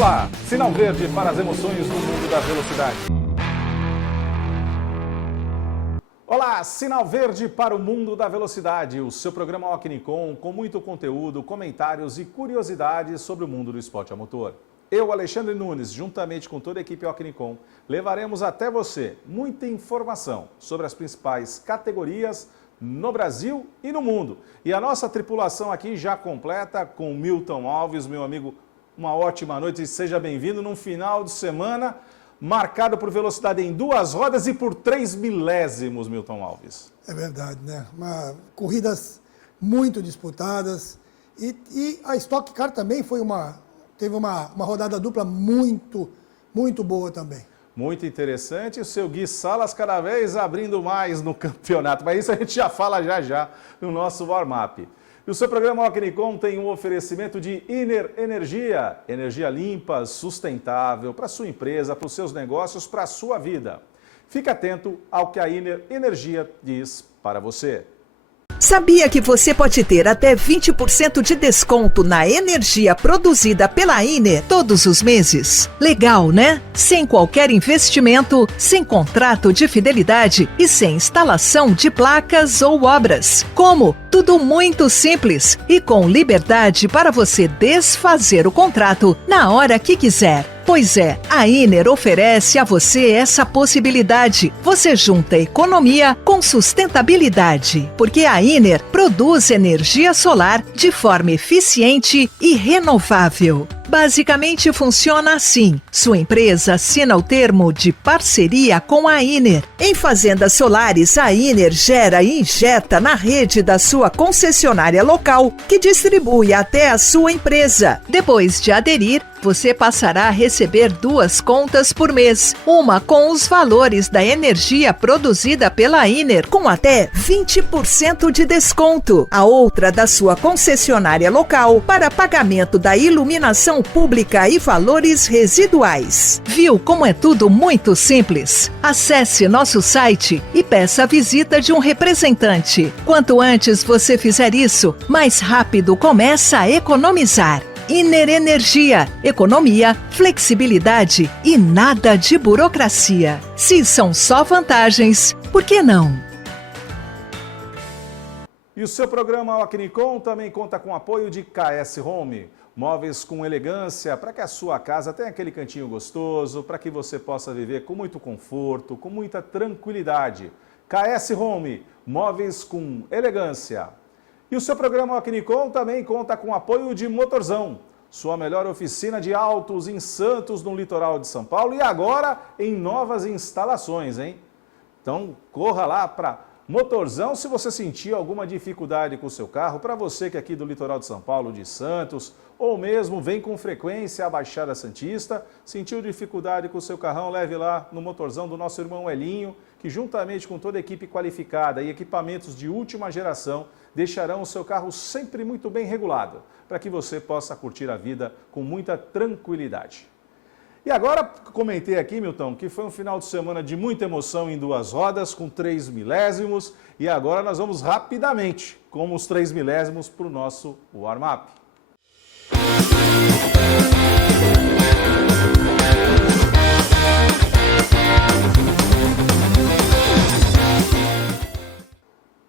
Olá, sinal verde para as emoções do mundo da velocidade. Olá, sinal verde para o mundo da velocidade, o seu programa Ocnicom com muito conteúdo, comentários e curiosidades sobre o mundo do esporte a motor. Eu, Alexandre Nunes, juntamente com toda a equipe Ocnicom, levaremos até você muita informação sobre as principais categorias no Brasil e no mundo. E a nossa tripulação aqui já completa com Milton Alves, meu amigo. Uma ótima noite e seja bem-vindo num final de semana marcado por velocidade em 2 rodas e por 3 milésimos, Milton Alves. É verdade, né? Corridas muito disputadas e a Stock Car também teve uma rodada dupla muito boa também. Muito interessante, o seu Gui Salas cada vez abrindo mais no campeonato, mas isso a gente já fala já no nosso warm-up. E o seu programa Ocnicom tem um oferecimento de Iner Energia, energia limpa, sustentável para a sua empresa, para os seus negócios, para a sua vida. Fique atento ao que a Iner Energia diz para você. Sabia que você pode ter até 20% de desconto na energia produzida pela Iner todos os meses? Legal, né? Sem qualquer investimento, sem contrato de fidelidade e sem instalação de placas ou obras. Como? Tudo muito simples e com liberdade para você desfazer o contrato na hora que quiser. Pois é, a Iner oferece a você essa possibilidade. Você junta economia com sustentabilidade, porque a Iner produz energia solar de forma eficiente e renovável. Basicamente funciona assim. Sua empresa assina o termo de parceria com a Iner. Em fazendas solares, a Iner gera e injeta na rede da sua concessionária local, que distribui até a sua empresa. Depois de aderir, você passará a receber 2 contas por mês. Uma com os valores da energia produzida pela Iner, com até 20% de desconto. A outra da sua concessionária local, para pagamento da iluminação pública e valores residuais. Viu como é tudo muito simples? Acesse nosso site e peça a visita de um representante. Quanto antes você fizer isso, mais rápido começa a economizar. Iner Energia, economia, flexibilidade e nada de burocracia. Se são só vantagens, por que não? E o seu programa Ocnicom também conta com o apoio de KS Home. Móveis com elegância para que a sua casa tenha aquele cantinho gostoso, para que você possa viver com muito conforto, com muita tranquilidade. KS Home, móveis com elegância. E o seu programa Ocnicom também conta com o apoio de Motorzão, sua melhor oficina de autos em Santos, no litoral de São Paulo e agora em novas instalações, hein? Então corra lá para Motorzão se você sentir alguma dificuldade com o seu carro, para você que é aqui do litoral de São Paulo, de Santos, ou mesmo vem com frequência à Baixada Santista, sentiu dificuldade com o seu carrão, leve lá no Motorzão do nosso irmão Elinho, que juntamente com toda a equipe qualificada e equipamentos de última geração, deixarão o seu carro sempre muito bem regulado, para que você possa curtir a vida com muita tranquilidade. E agora, comentei aqui, Milton, que foi um final de semana de muita emoção em 2 rodas, com 3 milésimos, e agora nós vamos rapidamente com os 3 milésimos para o nosso warm-up.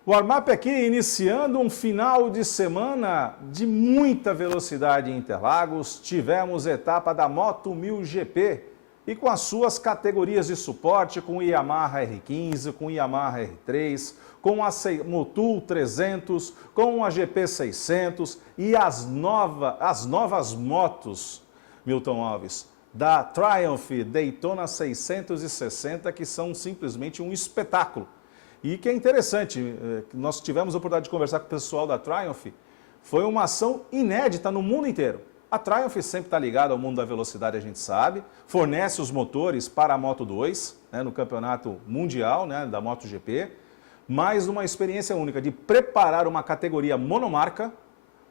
O warm-up aqui iniciando um final de semana de muita velocidade em Interlagos. Tivemos etapa da Moto 1000 GP e com as suas categorias de suporte, com o Yamaha R15, com o Yamaha R3, com a Motul 300, com a GP 600 e as novas motos, Milton Alves, da Triumph Daytona 660, que são simplesmente um espetáculo. E que é interessante, nós tivemos a oportunidade de conversar com o pessoal da Triumph, foi uma ação inédita no mundo inteiro. A Triumph sempre está ligada ao mundo da velocidade, a gente sabe, fornece os motores para a Moto 2, né, no campeonato mundial, né, da MotoGP, mas uma experiência única de preparar uma categoria monomarca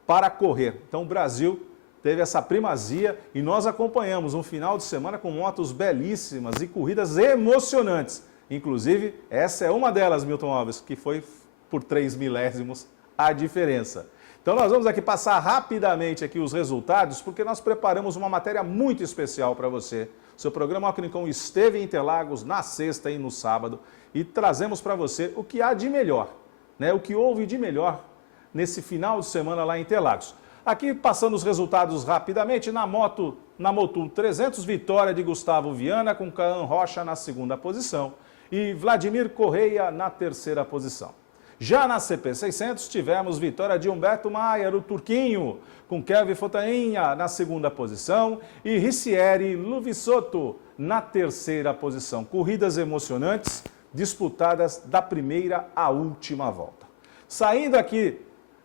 para correr. Então o Brasil teve essa primazia e nós acompanhamos um final de semana com motos belíssimas e corridas emocionantes. Inclusive, essa é uma delas, Milton Alves, que foi por 3 milésimos a diferença. Então nós vamos aqui passar rapidamente aqui os resultados, porque nós preparamos uma matéria muito especial para você. Seu programa Alckmin esteve em Interlagos na sexta e no sábado e trazemos para você o que há de melhor, né? O que houve de melhor nesse final de semana lá em Interlagos. Aqui passando os resultados rapidamente, na Motul 300, vitória de Gustavo Viana com Caan Rocha na segunda posição e Vladimir Correia na terceira posição. Já na CP600 tivemos vitória de Humberto Maier, o Turquinho, com Kevin Fotainha na segunda posição e Ricieri Luvisotto na terceira posição. Corridas emocionantes, disputadas da primeira à última volta. Saindo aqui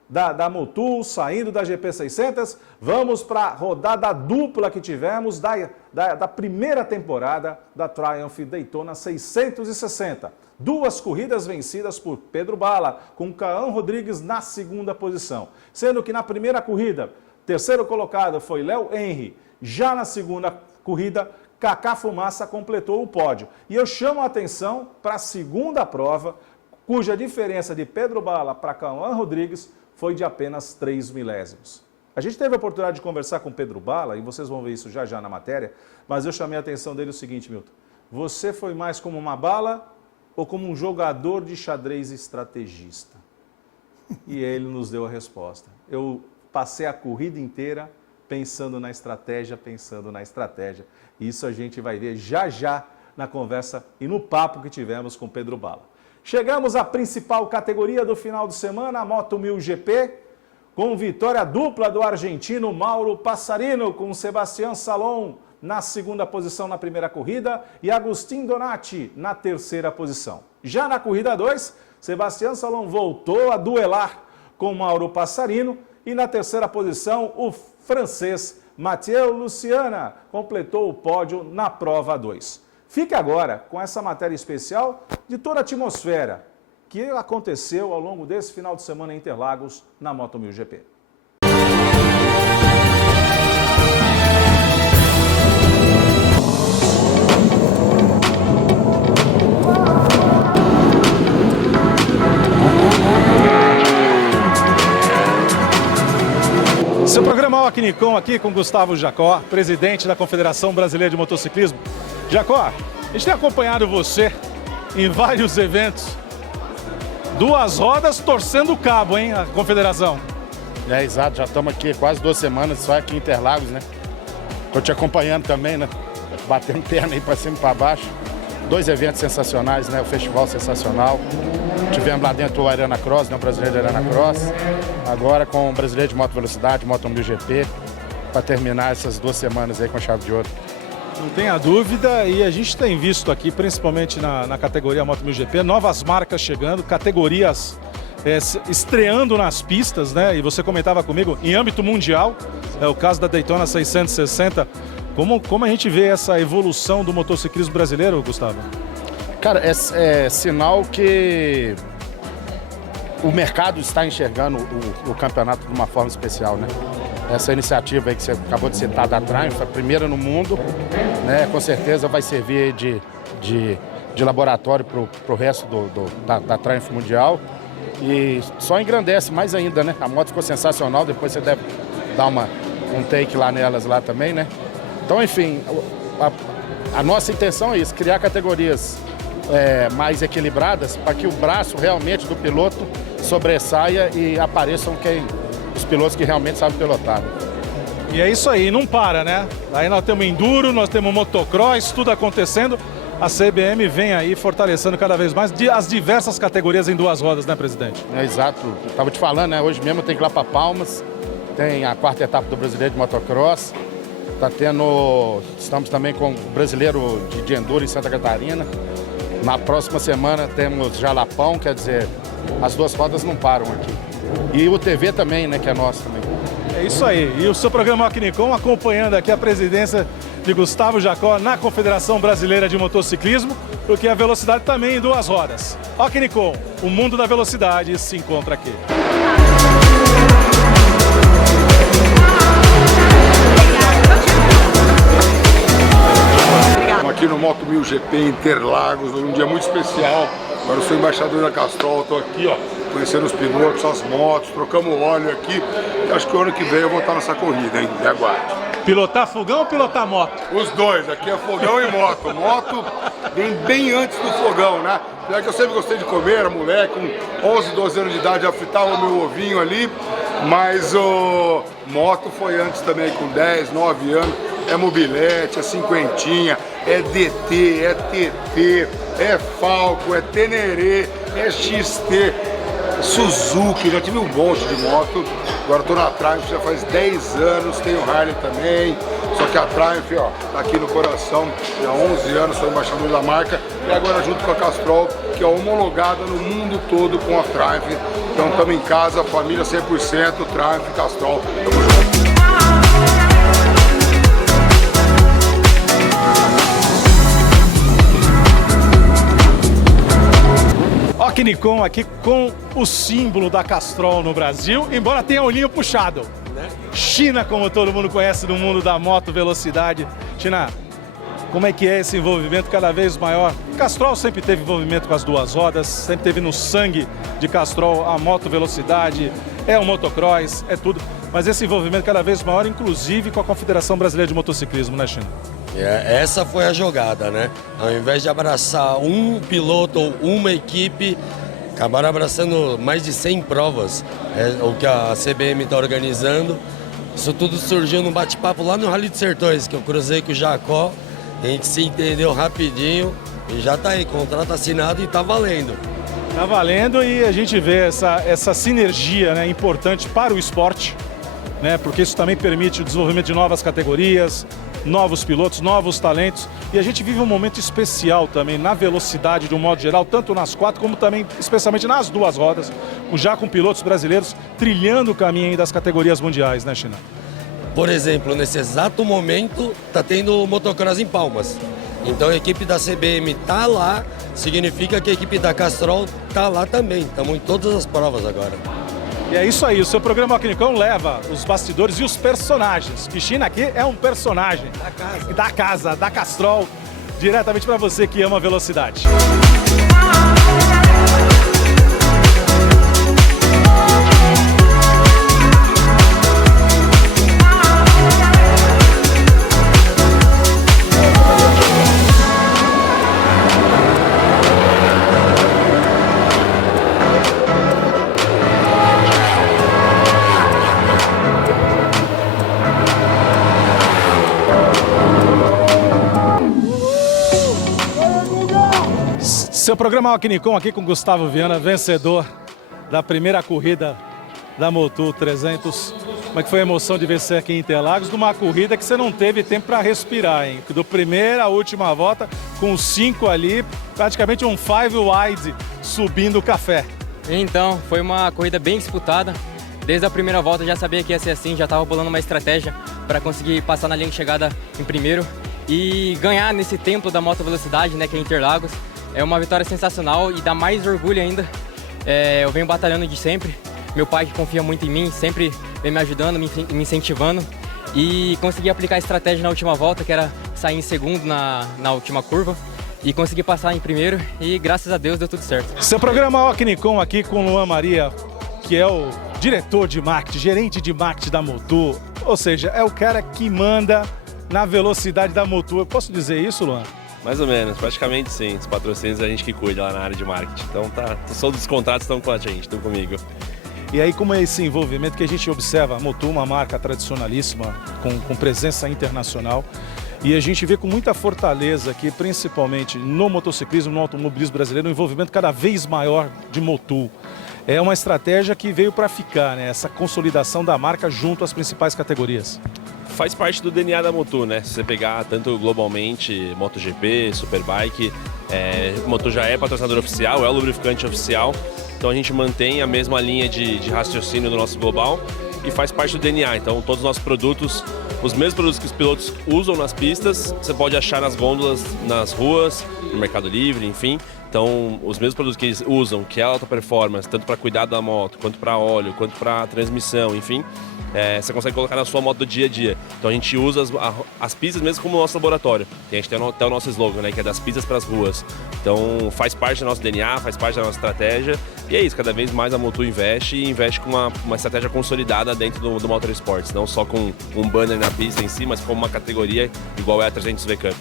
da Motul, saindo da GP600, vamos para a rodada dupla que tivemos da primeira temporada da Triumph Daytona 660. Duas corridas vencidas por Pedro Bala, com Caan Rodrigues na segunda posição. Sendo que na primeira corrida, terceiro colocado foi Léo Henry. Já na segunda corrida, Kaká Fumaça completou o pódio. E eu chamo a atenção para a segunda prova, cuja diferença de Pedro Bala para Caan Rodrigues foi de apenas 3 milésimos. A gente teve a oportunidade de conversar com Pedro Bala, e vocês vão ver isso já na matéria, mas eu chamei a atenção dele o seguinte, Milton. Você foi mais como uma bala ou como um jogador de xadrez estrategista? E ele nos deu a resposta. Eu passei a corrida inteira pensando na estratégia. Isso a gente vai ver já na conversa e no papo que tivemos com Pedro Bala. Chegamos à principal categoria do final de semana, a Moto 1000 GP, com vitória dupla do argentino Mauro Passarino, com Sebastián Salom na segunda posição na primeira corrida e Agustín Donati na terceira posição. Já na corrida 2, Sebastián Salom voltou a duelar com Mauro Passarino e na terceira posição o francês Mathieu Luciana completou o pódio na prova 2. Fique agora com essa matéria especial de toda a atmosfera que aconteceu ao longo desse final de semana em Interlagos na Moto 1000 GP. Seu programa Alckmin aqui com Gustavo Jacó, presidente da Confederação Brasileira de Motociclismo. Jacó, a gente tem acompanhado você em vários eventos. Duas rodas torcendo o cabo, hein, a Confederação. É, exato, já estamos aqui quase 2 semanas só aqui em Interlagos, né? Estou te acompanhando também, né? Batendo perna aí para cima e para baixo. 2 eventos sensacionais, né? O festival sensacional. Tivemos lá dentro o Arena Cross, né? O brasileiro Arena Cross. Agora com o brasileiro de moto velocidade, Moto 1000 GP, para terminar essas 2 semanas aí com a chave de ouro. Não tenha dúvida, e a gente tem visto aqui, principalmente na categoria Moto 1000 GP, novas marcas chegando, categorias estreando nas pistas, né? E você comentava comigo, em âmbito mundial, é o caso da Daytona 660. Como a gente vê essa evolução do motociclismo brasileiro, Gustavo? Cara, é sinal que o mercado está enxergando o campeonato de uma forma especial, né? Essa iniciativa aí que você acabou de citar da Triumph, a primeira no mundo, né? Com certeza vai servir de laboratório para o resto da Triumph Mundial. E só engrandece mais ainda, né? A moto ficou sensacional, depois você deve dar um take lá nelas lá também, né? Então, enfim, a nossa intenção é isso, criar categorias mais equilibradas para que o braço realmente do piloto sobressaia e apareçam os pilotos que realmente sabem pilotar. E é isso aí, não para, né? Aí nós temos enduro, nós temos motocross, tudo acontecendo. A CBM vem aí fortalecendo cada vez mais as diversas categorias em 2 rodas, né, presidente? É, exato. Estava te falando, né? Hoje mesmo tem que ir lá para Palmas, tem a 4ª etapa do brasileiro de motocross. Estamos também com o brasileiro de enduro em Santa Catarina. Na próxima semana temos Jalapão, quer dizer, as 2 rodas não param aqui. E o TV também, né, que é nosso também. É isso aí. E o seu programa Alckmin acompanhando aqui a presidência de Gustavo Jacó na Confederação Brasileira de Motociclismo, porque a velocidade também em 2 rodas. Alckmin, o mundo da velocidade se encontra aqui. Aqui no Moto 1000 GP Interlagos, um dia muito especial Agora eu sou embaixador da Castrol, estou aqui, ó, conhecendo os pilotos, as motos, trocamos óleo aqui. E acho que o ano que vem eu vou estar nessa corrida, hein? Me aguarde. Pilotar fogão ou pilotar moto? Os dois, aqui é fogão e moto. Moto vem bem antes do fogão, né? Já que eu sempre gostei de comer, era moleque, com 11, 12 anos de idade, já fritava o meu ovinho ali. Mas o moto foi antes também, com 10, 9 anos. É mobilete, é cinquentinha, é DT, é TT, é Falco, é Teneré, é XT, Suzuki, já tive um monte de moto. Agora estou na Triumph já faz 10 anos, tenho Harley também. Só que a Triumph, ó, tá aqui no coração, há 11 anos, sou embaixador da marca. E agora junto com a Castrol, que é homologada no mundo todo com a Triumph. Então estamos em casa, família 100%, Triumph, Castrol. Tamo junto. Rock Nikon aqui com o símbolo da Castrol no Brasil, embora tenha o olhinho puxado. China, como todo mundo conhece no mundo da moto velocidade. China, como é que é esse envolvimento cada vez maior? Castrol sempre teve envolvimento com as duas rodas, sempre teve no sangue de Castrol a moto velocidade, é o motocross, é tudo. Mas esse envolvimento cada vez maior, inclusive com a Confederação Brasileira de Motociclismo, né, China? Essa foi a jogada, né? Ao invés de abraçar um piloto ou uma equipe, acabaram abraçando mais de 100 provas, o que a CBM está organizando. Isso tudo surgiu num bate-papo lá no Rally dos Sertões, que eu cruzei com o Jacó, a gente se entendeu rapidinho e já tá aí, contrato assinado e tá valendo. Tá valendo e a gente vê essa sinergia, né, importante para o esporte, né, porque isso também permite o desenvolvimento de novas categorias, novos pilotos, novos talentos. E a gente vive um momento especial também na velocidade de um modo geral, tanto nas quatro como também especialmente nas duas rodas, já com pilotos brasileiros trilhando o caminho aí das categorias mundiais, né, China? Por exemplo, nesse exato momento tá tendo o motocross em Palmas. Então a equipe da CBM tá lá, significa que a equipe da Castrol tá lá também. Estamos em todas as provas agora. E é isso aí, o seu programa Rock Nikon leva os bastidores e os personagens. Que China aqui é um personagem da Castrol, diretamente para você que ama a velocidade. Seu programa Rock Nikon aqui com Gustavo Viana, vencedor da primeira corrida da Motul 300. Como é que foi a emoção de vencer aqui em Interlagos, numa corrida que você não teve tempo para respirar, hein? Do primeira à última volta, com 5 ali, praticamente um 5 wide subindo o café. Então, foi uma corrida bem disputada. Desde a primeira volta já sabia que ia ser assim, já estava bolando uma estratégia para conseguir passar na linha de chegada em primeiro e ganhar nesse templo da moto velocidade, né, que é Interlagos. É uma vitória sensacional e dá mais orgulho ainda. Eu venho batalhando de sempre. Meu pai, que confia muito em mim, sempre vem me ajudando, me incentivando. E consegui aplicar a estratégia na última volta, que era sair em segundo na última curva. E consegui passar em primeiro e, graças a Deus, deu tudo certo. Seu programa Rock Nikon aqui com o Luan Maria, que é o diretor de marketing, gerente de marketing da Motul. Ou seja, é o cara que manda na velocidade da Motul. Eu posso dizer isso, Luan? Mais ou menos, praticamente sim. Os patrocínios a gente que cuida lá na área de marketing. Então tá, todos os contratos estão com a gente, estão comigo. E aí como é esse envolvimento que a gente observa, a Motul, uma marca tradicionalíssima, com presença internacional, e a gente vê com muita fortaleza aqui, principalmente no motociclismo, no automobilismo brasileiro, um envolvimento cada vez maior de Motul. É uma estratégia que veio para ficar, né? Essa consolidação da marca junto às principais categorias. Faz parte do DNA da Motul, né? Se você pegar tanto globalmente, MotoGP, Superbike, Motul já é patrocinador oficial, é o lubrificante oficial. Então a gente mantém a mesma linha de raciocínio do nosso global e faz parte do DNA. Então todos os nossos produtos, os mesmos produtos que os pilotos usam nas pistas, você pode achar nas gôndolas, nas ruas, no Mercado Livre, enfim. Então os mesmos produtos que eles usam, que é a alta performance, tanto para cuidado da moto, quanto para óleo, quanto para transmissão, enfim. você consegue colocar na sua moto do dia a dia. Então a gente usa as pistas mesmo como nosso laboratório. E a gente tem até o nosso slogan, né, que é das pistas para as ruas. Então faz parte do nosso DNA, faz parte da nossa estratégia. E é isso, cada vez mais a Motu investe e investe com uma estratégia consolidada dentro do Motorsports. Não só com um banner na pista em si, mas como uma categoria igual é a 300V Cup.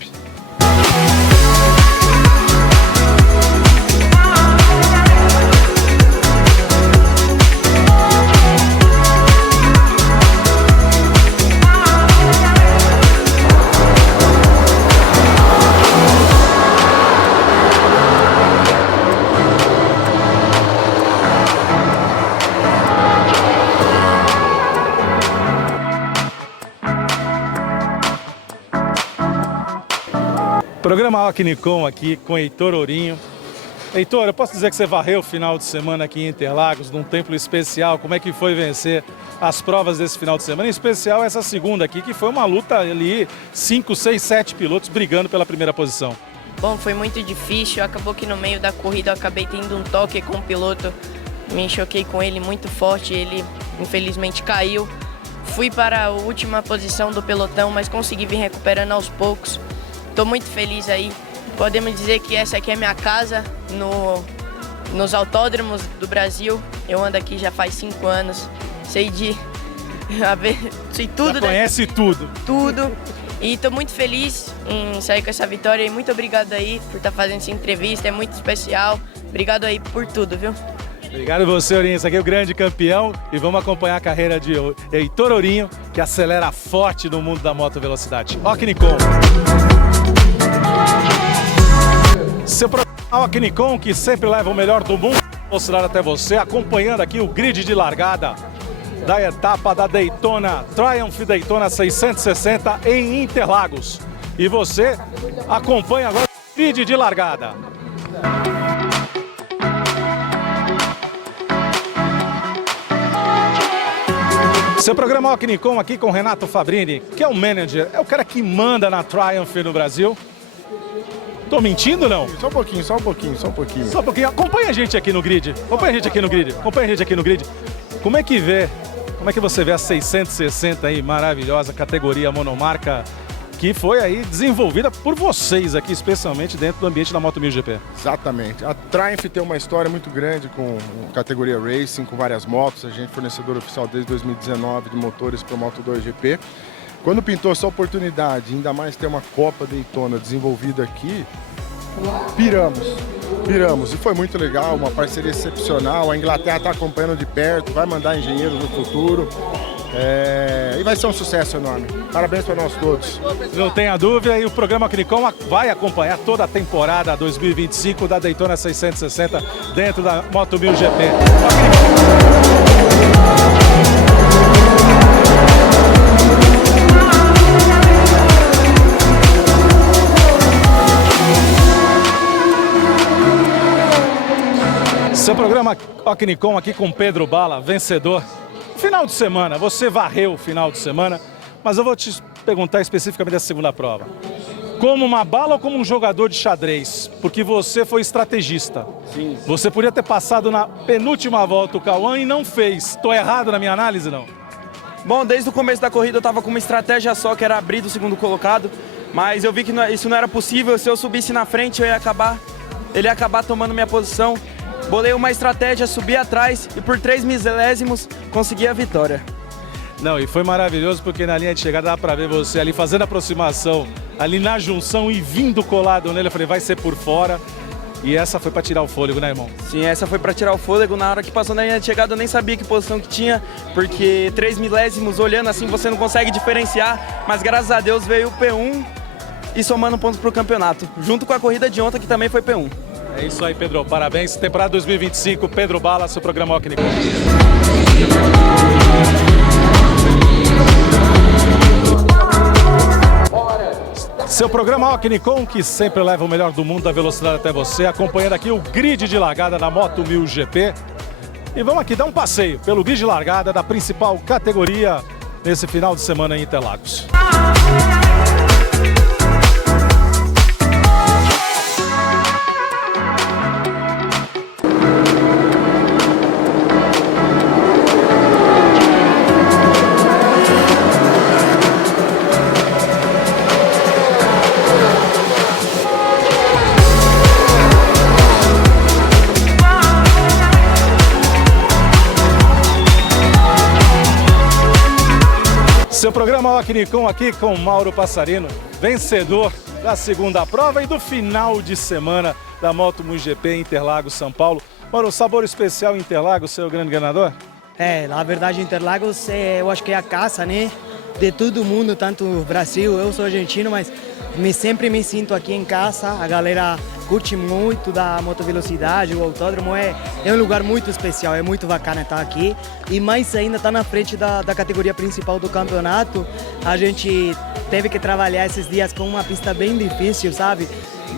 Programa Alquinicon aqui com Heitor Ourinho. Heitor, eu posso dizer que você varreu o final de semana aqui em Interlagos, num templo especial. Como é que foi vencer as provas desse final de semana? Em especial essa segunda aqui, que foi uma luta ali, 5, 6, 7 pilotos brigando pela primeira posição. Bom, foi muito difícil. Acabou que no meio da corrida eu acabei tendo um toque com o piloto. Me choquei com ele muito forte, ele infelizmente caiu. Fui para a última posição do pelotão, mas consegui vir recuperando aos poucos. Estou muito feliz aí. Podemos dizer que essa aqui é minha casa nos autódromos do Brasil. Eu ando aqui já faz 5 anos. Sei tudo. Já conhece tudo. Tudo. E estou muito feliz em sair com essa vitória. E muito obrigado aí por estar fazendo essa entrevista. É muito especial. Obrigado aí por tudo, viu? Obrigado a você, Ourinho. Esse aqui é o grande campeão. E vamos acompanhar a carreira de Heitor Ourinho, que acelera forte no mundo da moto velocidade. Alquinicon. Seu programa Alquinicon, que sempre leva o melhor do mundo, mostrar até você, acompanhando aqui o grid de largada da etapa da Daytona, Triumph Daytona 660 em Interlagos. E você acompanha agora o grid de largada. Seu programa Alquinicon aqui com Renato Fabrini, que é o manager, é o cara que manda na Triumph no Brasil. Tô mentindo, não? Só um pouquinho. Só um pouquinho. Acompanha a gente aqui no grid. Acompanha a gente aqui no grid. Como é que você vê a 660 aí, maravilhosa, categoria monomarca, que foi aí desenvolvida por vocês aqui, especialmente dentro do ambiente da Moto 1000 GP? Exatamente. A Triumph tem uma história muito grande com categoria Racing, com várias motos. A gente é fornecedor oficial desde 2019 de motores para Moto 2 GP. Quando pintou essa oportunidade, ainda mais ter uma Copa Daytona desenvolvida aqui, piramos. E foi muito legal, uma parceria excepcional. A Inglaterra está acompanhando de perto, vai mandar engenheiros no futuro. E vai ser um sucesso enorme. Parabéns para nós todos. Não tenha dúvida, e o programa Alquinicon vai acompanhar toda a temporada 2025 da Daytona 660 dentro da Moto 1000 GP. Seu programa Alquinicon aqui com Pedro Bala, vencedor. Final de semana, você varreu o final de semana, mas eu vou te perguntar especificamente dessa segunda prova. Como uma bala ou como um jogador de xadrez? Porque você foi estrategista. Sim. Você podia ter passado na penúltima volta o Cauã e não fez. Estou errado na minha análise, não? Bom, desde o começo da corrida eu estava com uma estratégia só, que era abrir do segundo colocado, mas eu vi que isso não era possível. Se eu subisse na frente, ele ia acabar tomando minha posição. Bolei uma estratégia, subi atrás e por 3 milésimos consegui a vitória. Não, e foi maravilhoso porque na linha de chegada dá pra ver você ali fazendo a aproximação, ali na junção e vindo colado nele. Eu falei, vai ser por fora. E essa foi pra tirar o fôlego, né, irmão? Sim, essa foi pra tirar o fôlego. Na hora que passou na linha de chegada eu nem sabia que posição que tinha, porque 3 milésimos olhando assim você não consegue diferenciar. Mas graças a Deus veio o P1 e somando pontos pro campeonato, junto com a corrida de ontem que também foi P1. É isso aí, Pedro. Parabéns. Temporada 2025, Pedro Bala, seu programa Alquinicon. Seu programa Alquinicon, que sempre leva o melhor do mundo da velocidade até você, acompanhando aqui o grid de largada da Moto 1000 GP. E vamos aqui dar um passeio pelo grid de largada da principal categoria nesse final de semana em Interlagos. programa Akinicom aqui com Mauro Passarino, vencedor da segunda prova e do final de semana da Moto MotoGP Interlagos, São Paulo. Mauro, sabor especial Interlagos, seu grande ganhador? Na verdade Interlagos eu acho que é a casa, né, de todo mundo, tanto no Brasil, eu sou argentino, mas sempre me sinto aqui em casa, a galera curte muito da motovelocidade, o autódromo é um lugar muito especial, é muito bacana estar aqui e mais ainda estar na frente da categoria principal do campeonato. A gente teve que trabalhar esses dias com uma pista bem difícil, sabe?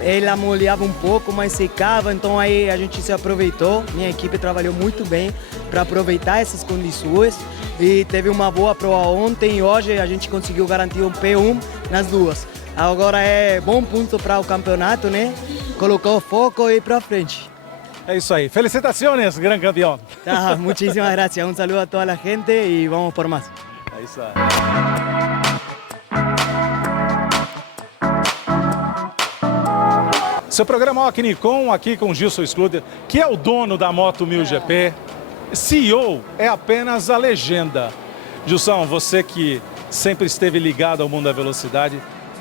Ela molhava um pouco, mas secava, então aí a gente se aproveitou, minha equipe trabalhou muito bem para aproveitar essas condições e teve uma boa prova ontem e hoje a gente conseguiu garantir um P1 nas duas. Agora é bom ponto para o campeonato, né? Colocou foco e ir para frente. É isso aí. Felicitações, grande campeão. Tá, muchísimas gracias. Um saludo a toda a gente e vamos por mais. É isso aí. Seu programa Akinicom aqui com Gilson Scluder, que é o dono da Moto 1000 GP. CEO é apenas a legenda. Gilson, você que sempre esteve ligado ao mundo da velocidade,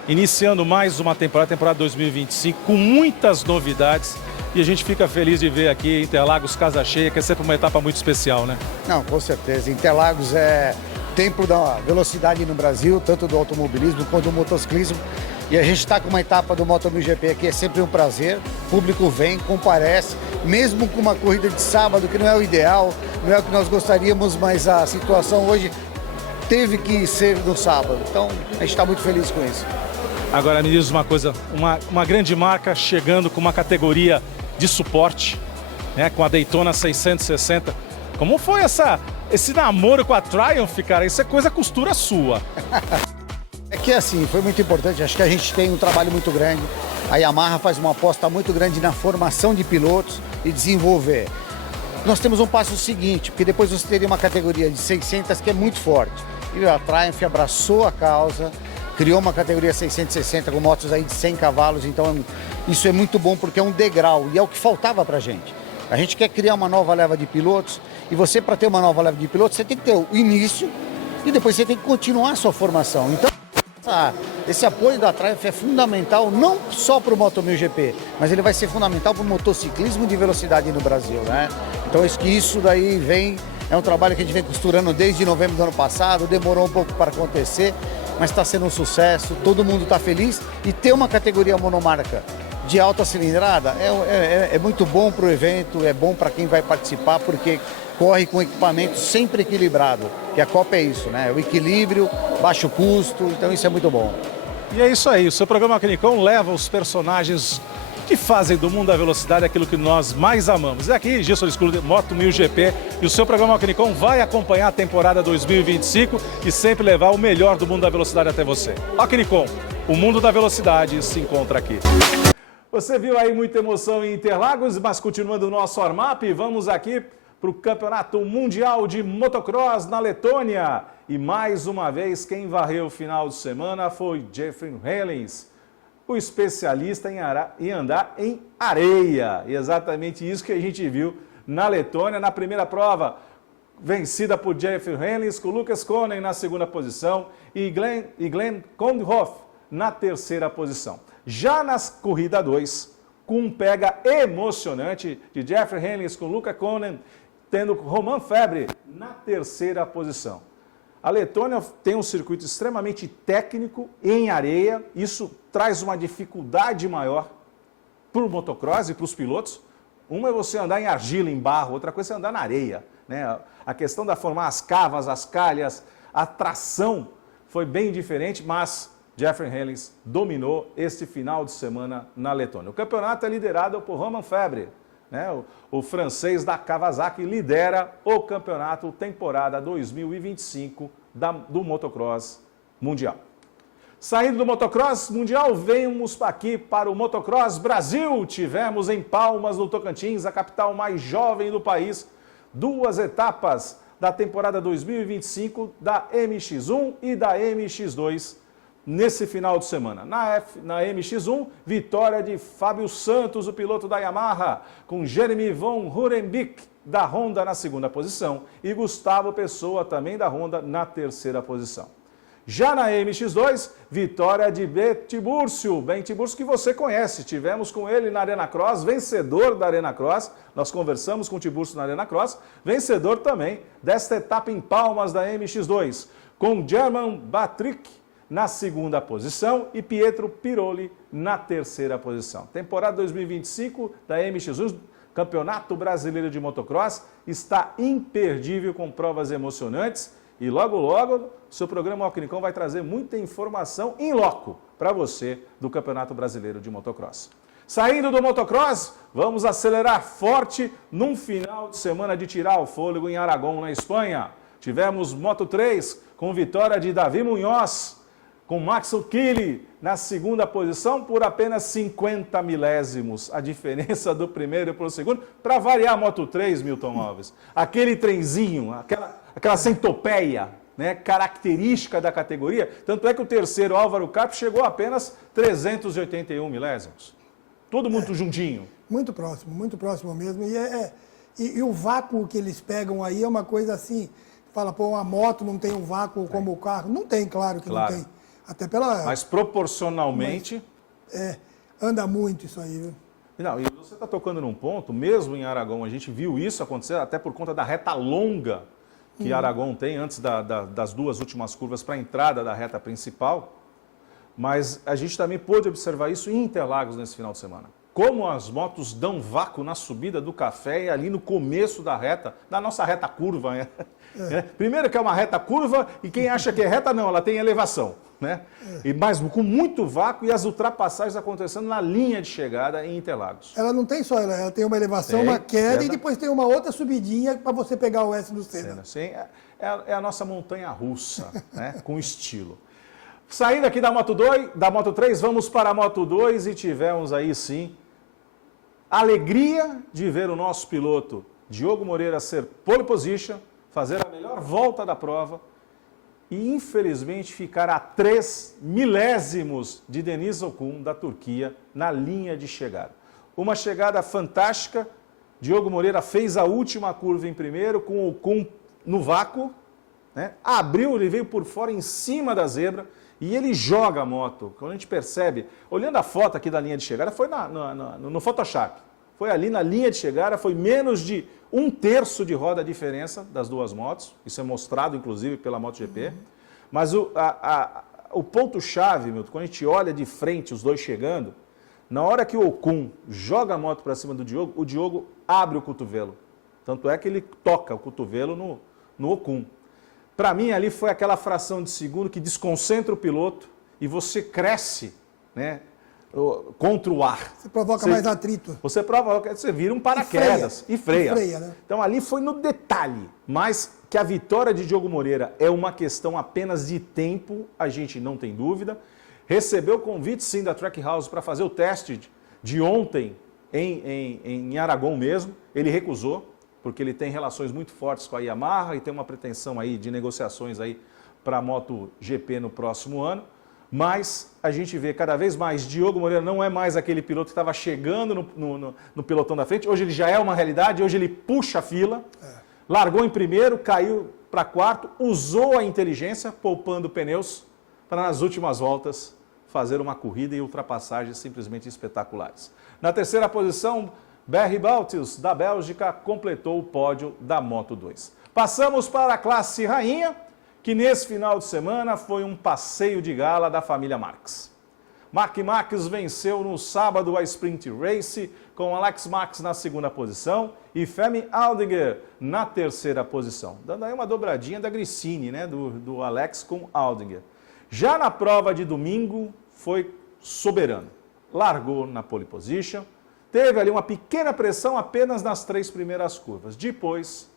iniciando mais uma temporada 2025, com muitas novidades. E a gente fica feliz de ver aqui Interlagos casa cheia, que é sempre uma etapa muito especial, né? Não, com certeza. Interlagos é templo da velocidade no Brasil, tanto do automobilismo quanto do motociclismo. E a gente está com uma etapa do Moto MotoGP aqui, é sempre um prazer. O público vem, comparece, mesmo com uma corrida de sábado, que não é o ideal, não é o que nós gostaríamos, mas a situação hoje teve que ser no sábado. Então, a gente está muito feliz com isso. Agora me diz uma coisa, uma grande marca chegando com uma categoria de suporte, né, com a Daytona 660. Como foi esse namoro com a Triumph, cara? Isso é costura sua. É que assim, foi muito importante, acho que a gente tem um trabalho muito grande. A Yamaha faz uma aposta muito grande na formação de pilotos e desenvolver. Nós temos um passo seguinte, porque depois você teria uma categoria de 600 que é muito forte. E a Triumph abraçou a causa, criou uma categoria 660 com motos aí de 100 cavalos, então isso é muito bom porque é um degrau e é o que faltava pra gente. A gente quer criar uma nova leva de pilotos e você, para ter uma nova leva de pilotos, você tem que ter o início e depois você tem que continuar a sua formação. Então, esse apoio da Triumph é fundamental não só para o Moto MotoGP, mas ele vai ser fundamental para o motociclismo de velocidade no Brasil, né? Então isso daí é um trabalho que a gente vem costurando desde novembro do ano passado, demorou um pouco para acontecer, mas está sendo um sucesso, todo mundo está feliz e ter uma categoria monomarca de alta cilindrada é muito bom para o evento, é bom para quem vai participar, porque corre com equipamento sempre equilibrado, que a Copa é isso, né? O equilíbrio, baixo custo, então isso é muito bom. E é isso aí, o seu programa Akinicom leva os personagens que fazem do mundo da velocidade aquilo que nós mais amamos. E aqui, Gilson Scluder, Moto 1000 GP, e o seu programa Akinicom vai acompanhar a temporada 2025 e sempre levar o melhor do mundo da velocidade até você. Akinicom, o mundo da velocidade se encontra aqui. Você viu aí muita emoção em Interlagos, mas continuando o nosso warm-up, vamos aqui para o Campeonato Mundial de Motocross na Letônia. E mais uma vez, quem varreu o final de semana foi Jeffrey Helens, o especialista em andar em areia. E exatamente isso que a gente viu na Letônia, na primeira prova, vencida por Jeffrey Helens, com Lucas Konen na segunda posição e Glenn Kondhoff na terceira posição. Já nas corrida 2, com um pega emocionante de Jeffrey Helens com Lucas Konen, tendo Romain Febvre na terceira posição. A Letônia tem um circuito extremamente técnico em areia, isso traz uma dificuldade maior para o motocross e para os pilotos. Uma é você andar em argila, em barro, outra coisa é andar na areia, né? A questão de formar as cavas, as calhas, a tração foi bem diferente, mas Jeffrey Helens dominou este final de semana na Letônia. O campeonato é liderado por Romain Febvre, né? O francês da Kawasaki lidera o campeonato temporada 2025 do motocross mundial. Saindo do motocross mundial, vemos aqui para o Motocross Brasil. Tivemos em Palmas, no Tocantins, a capital mais jovem do país, 2 etapas da temporada 2025 da MX1 e da MX2 nesse final de semana. Na MX1, vitória de Fábio Santos, o piloto da Yamaha, com Jeremy von Hurenbeek da Honda na segunda posição e Gustavo Pessoa também da Honda na terceira posição. Já na MX2, vitória de Ben Tiburcio que você conhece. Tivemos com ele na Arena Cross, vencedor da Arena Cross. Nós conversamos com o Tiburcio na Arena Cross, vencedor também desta etapa em Palmas da MX2, com German Batrick na segunda posição e Pietro Piroli na terceira posição. Temporada 2025 da MX1, Campeonato Brasileiro de Motocross, está imperdível com provas emocionantes. E logo, logo, o seu programa Alquinicão vai trazer muita informação em loco para você do Campeonato Brasileiro de Motocross. Saindo do motocross, vamos acelerar forte num final de semana de tirar o fôlego em Aragão, na Espanha. Tivemos Moto3 com vitória de Davi Munhoz, com Max O'Keefe na segunda posição por apenas 50 milésimos. A diferença do primeiro para o segundo, para variar a Moto3, Milton Alves. Aquele trenzinho, aquela centopeia, né, característica da categoria. Tanto é que o terceiro, Álvaro Carpe, chegou a apenas 381 milésimos. Todo mundo juntinho. Muito próximo mesmo. E o vácuo que eles pegam aí é uma coisa assim, fala, pô, uma moto não tem um vácuo como o carro. Não tem, claro que não tem. Até pela... Mas proporcionalmente... anda muito isso aí, viu? Não, e você está tocando num ponto, mesmo em Aragão, a gente viu isso acontecer até por conta da reta longa que Aragão tem antes das duas últimas curvas para a entrada da reta principal. Mas a gente também pôde observar isso em Interlagos nesse final de semana. Como as motos dão vácuo na subida do Café e ali no começo da reta, da nossa reta curva. Né? Primeiro que é uma reta curva e quem acha que é reta não, ela tem elevação. Né? Mas com muito vácuo e as ultrapassagens acontecendo na linha de chegada em Interlagos. Ela não tem só, ela tem uma elevação, uma queda e depois tem uma outra subidinha para você pegar o S do Senna. Sim, é a nossa montanha russa, né? Com estilo. Saindo aqui da Moto 3, vamos para a Moto 2 e tivemos aí sim alegria de ver o nosso piloto Diogo Moreira ser pole position, fazer a melhor volta da prova e infelizmente ficar a 3 milésimos de Deniz Okun da Turquia na linha de chegada. Uma chegada fantástica, Diogo Moreira fez a última curva em primeiro com o Okun no vácuo, né? Abriu, ele veio por fora em cima da zebra. E ele joga a moto, quando a gente percebe, olhando a foto aqui da linha de chegada, foi no Photoshop. Foi ali na linha de chegada, foi menos de 1/3 de roda a diferença das duas motos. Isso é mostrado, inclusive, pela MotoGP. Mas o ponto-chave, Milton, quando a gente olha de frente os dois chegando, na hora que o Okun joga a moto para cima do Diogo, o Diogo abre o cotovelo. Tanto é que ele toca o cotovelo no Okun. Para mim, ali foi aquela fração de segundo que desconcentra o piloto e você cresce, né, contra o ar. Você provoca mais atrito. Você vira um paraquedas e freia. Né? Então, ali foi no detalhe. Mas que a vitória de Diogo Moreira é uma questão apenas de tempo, a gente não tem dúvida. Recebeu convite, sim, da Trackhouse para fazer o teste de ontem em Aragão mesmo. Ele recusou, porque ele tem relações muito fortes com a Yamaha e tem uma pretensão aí de negociações aí para a MotoGP no próximo ano. Mas a gente vê cada vez mais, Diogo Moreira não é mais aquele piloto que estava chegando no pelotão da frente. Hoje ele já é uma realidade, hoje ele puxa a fila, largou em primeiro, caiu para quarto, usou a inteligência, poupando pneus para nas últimas voltas fazer uma corrida e ultrapassagens simplesmente espetaculares. Na terceira posição, Barry Baltius, da Bélgica, completou o pódio da Moto 2. Passamos para a classe rainha, que nesse final de semana foi um passeio de gala da família Marques. Mark Marques venceu no sábado a Sprint Race, com Alex Marques na segunda posição e Femi Aldinger na terceira posição. Dando aí uma dobradinha da Gresini, né, do Alex com Aldinger. Já na prova de domingo, foi soberano. Largou na pole position. Teve ali uma pequena pressão apenas nas 3 primeiras curvas. Depois,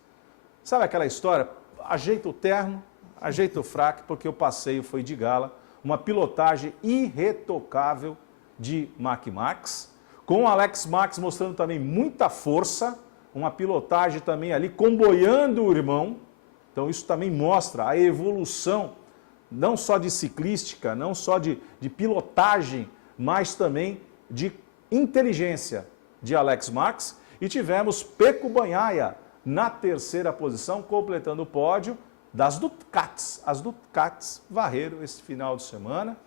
sabe aquela história? Ajeita o terno, ajeita o fraco, porque o passeio foi de gala. Uma pilotagem irretocável de Mark Marques, com o Alex Marques mostrando também muita força, uma pilotagem também ali comboiando o irmão. Então isso também mostra a evolução, não só de ciclística, não só de pilotagem, mas também de inteligência de Alex Marques. E tivemos Pecco Bagnaia na terceira posição, completando o pódio, das Ducats. As Ducats varreram esse final de semana.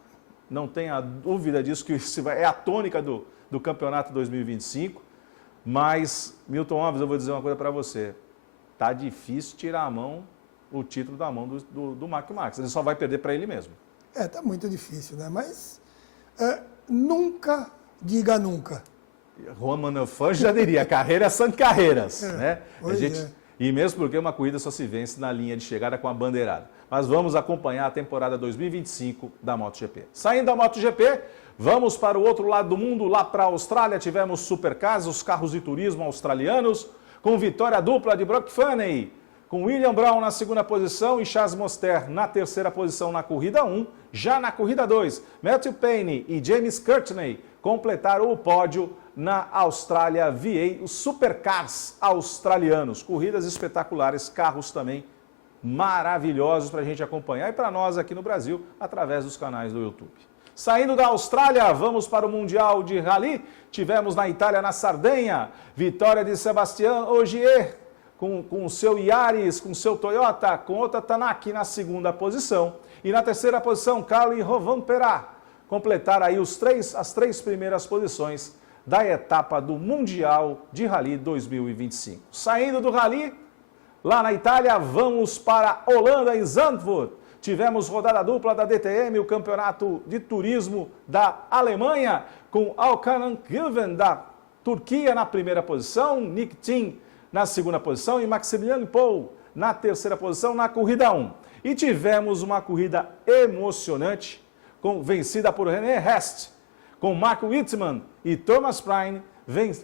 Não tenha dúvida disso, que isso é a tônica do campeonato 2025. Mas, Milton Alves, eu vou dizer uma coisa para você. Tá difícil tirar o título da mão do Mark Marques. Ele só vai perder para ele mesmo. Tá muito difícil, né? Mas nunca diga nunca. Roman Alfan já diria, carreiras são carreiras, né? E mesmo porque uma corrida só se vence na linha de chegada com a bandeirada. Mas vamos acompanhar a temporada 2025 da MotoGP. Saindo da MotoGP, vamos para o outro lado do mundo, lá para a Austrália. Tivemos Supercars, os carros de turismo australianos, com vitória dupla de Brock Faney, com William Brown na segunda posição e Chaz Mostert na terceira posição na corrida 1. Já na corrida 2, Matthew Payne e James Courtney completaram o pódio na Austrália VA, os Supercars australianos. Corridas espetaculares, carros também maravilhosos para a gente acompanhar e para nós aqui no Brasil, através dos canais do YouTube. Saindo da Austrália, vamos para o Mundial de Rally. Tivemos na Itália, na Sardenha, vitória de Sébastien Ogier, com o seu Yaris, com o seu Toyota, com outra Tanaki na segunda posição. E na terceira posição, Carly Rovanperä. Completaram aí as três primeiras posições da etapa do Mundial de Rally 2025. Saindo do Rally, lá na Itália, vamos para a Holanda, em Zandvoort. Tivemos rodada dupla da DTM, o campeonato de turismo da Alemanha, com Alcanan Gilven da Turquia na primeira posição, Nick Tim na segunda posição e Maximilian Paul na terceira posição na corrida 1. E tivemos uma corrida emocionante, vencida por René Hest, com Mark Wittmann e Thomas Prine,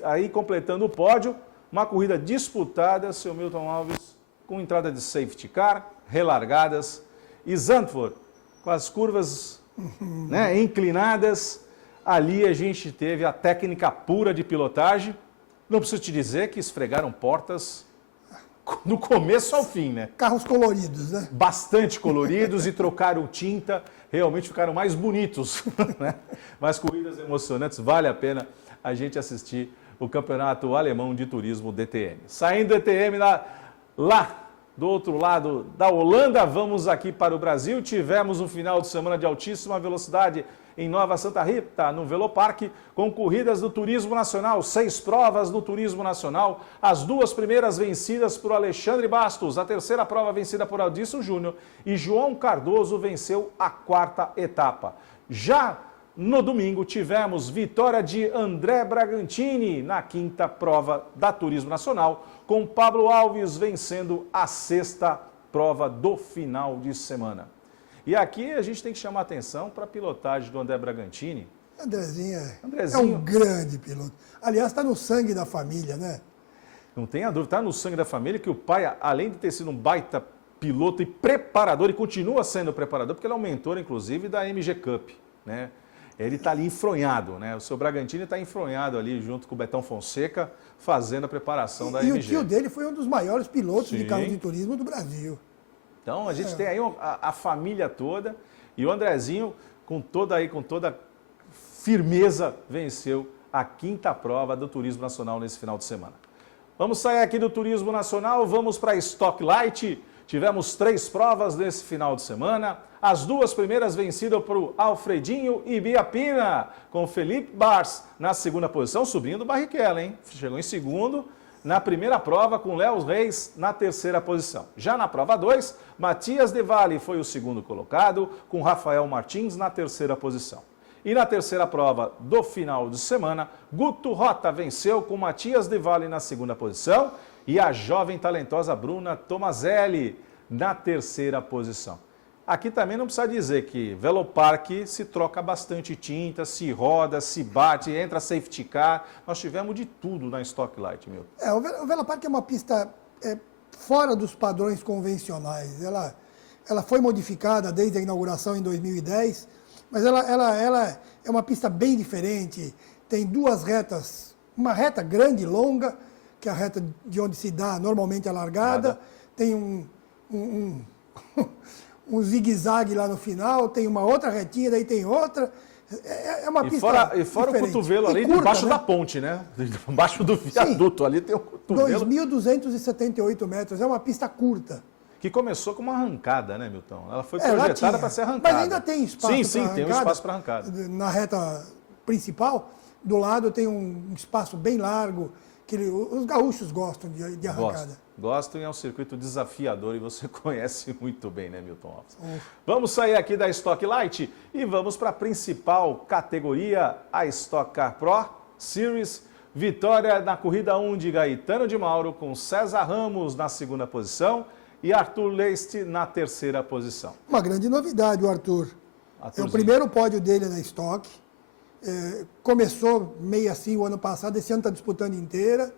aí completando o pódio. Uma corrida disputada, seu Milton Alves, com entrada de safety car, relargadas, e Zandvoort, com as curvas inclinadas. Ali a gente teve a técnica pura de pilotagem. Não preciso te dizer que esfregaram portas do começo ao fim, né? Carros coloridos, né? Bastante coloridos e trocaram tinta, realmente ficaram mais bonitos, né? Mas corridas emocionantes, vale a pena a gente assistir o Campeonato Alemão de Turismo DTM. Saindo do DTM lá do outro lado da Holanda, vamos aqui para o Brasil. Tivemos um final de semana de altíssima velocidade em Nova Santa Rita, no Velopark, com corridas do Turismo Nacional, 6 provas do Turismo Nacional, as 2 primeiras vencidas por Alexandre Bastos, a terceira prova vencida por Aldilson Júnior e João Cardoso venceu a 4ª etapa. Já no domingo tivemos vitória de André Bragantini na 5ª prova da Turismo Nacional, com Pablo Alves vencendo a 6ª prova do final de semana. E aqui a gente tem que chamar a atenção para a pilotagem do André Bragantini. Andrezinho é um grande piloto. Aliás, está no sangue da família, né? Não tenha dúvida, está no sangue da família que o pai, além de ter sido um baita piloto e preparador, e continua sendo preparador, porque ele é um mentor, inclusive, da MG Cup, né? Ele está ali enfronhado, né? O seu Bragantini está enfronhado ali junto com o Betão Fonseca, fazendo a preparação da MG. E o tio dele foi um dos maiores pilotos de carro de turismo do Brasil. Então, a gente tem aí a família toda e o Andrezinho, com toda firmeza, venceu a 5ª prova do Turismo Nacional nesse final de semana. Vamos sair aqui do Turismo Nacional, vamos para a Stock Light. Tivemos 3 provas nesse final de semana. As 2 primeiras vencidas por Alfredinho e Biapina, com Felipe Bars na segunda posição, subindo o Barrichello, hein? Chegou em segundo. Na primeira prova, com Léo Reis na terceira posição. Já na prova 2, Matias De Valle foi o segundo colocado, com Rafael Martins na terceira posição. E na terceira prova do final de semana, Guto Rota venceu com Matias De Valle na segunda posição e a jovem talentosa Bruna Tomazelli na terceira posição. Aqui também não precisa dizer que Velopark se troca bastante tinta, se roda, se bate, entra safety car. Nós tivemos de tudo na Stock Light, meu. O Velopark é uma pista fora dos padrões convencionais. Ela foi modificada desde a inauguração em 2010, mas ela é uma pista bem diferente. Tem 2 retas, uma reta grande e longa, que é a reta de onde se dá normalmente a largada. Tem um zigue-zague lá no final, tem uma outra retinha, daí tem outra. É uma pista E fora o cotovelo ali, curta, debaixo da ponte, né? Debaixo do viaduto. Sim. Ali tem o cotovelo. 2.278 metros, é uma pista curta. que começou com uma arrancada, né, Milton? Ela foi Ela projetada tinha, para ser arrancada. mas ainda tem espaço para Sim, tem um espaço para arrancada. Na reta principal, do lado tem um espaço bem largo, que os gaúchos gostam de arrancada. Gostam e é um circuito desafiador e você conhece muito bem, né, Milton Alves? Vamos sair aqui da Stock Light e vamos para a principal categoria, a Stock Car Pro Series. Vitória na corrida 1 de Gaetano de Mauro, com César Ramos na segunda posição e Arthur Leiste na terceira posição. Uma grande novidade, o Arthur. É o primeiro pódio dele na Stock. Começou meio assim o ano passado, esse ano está disputando inteira.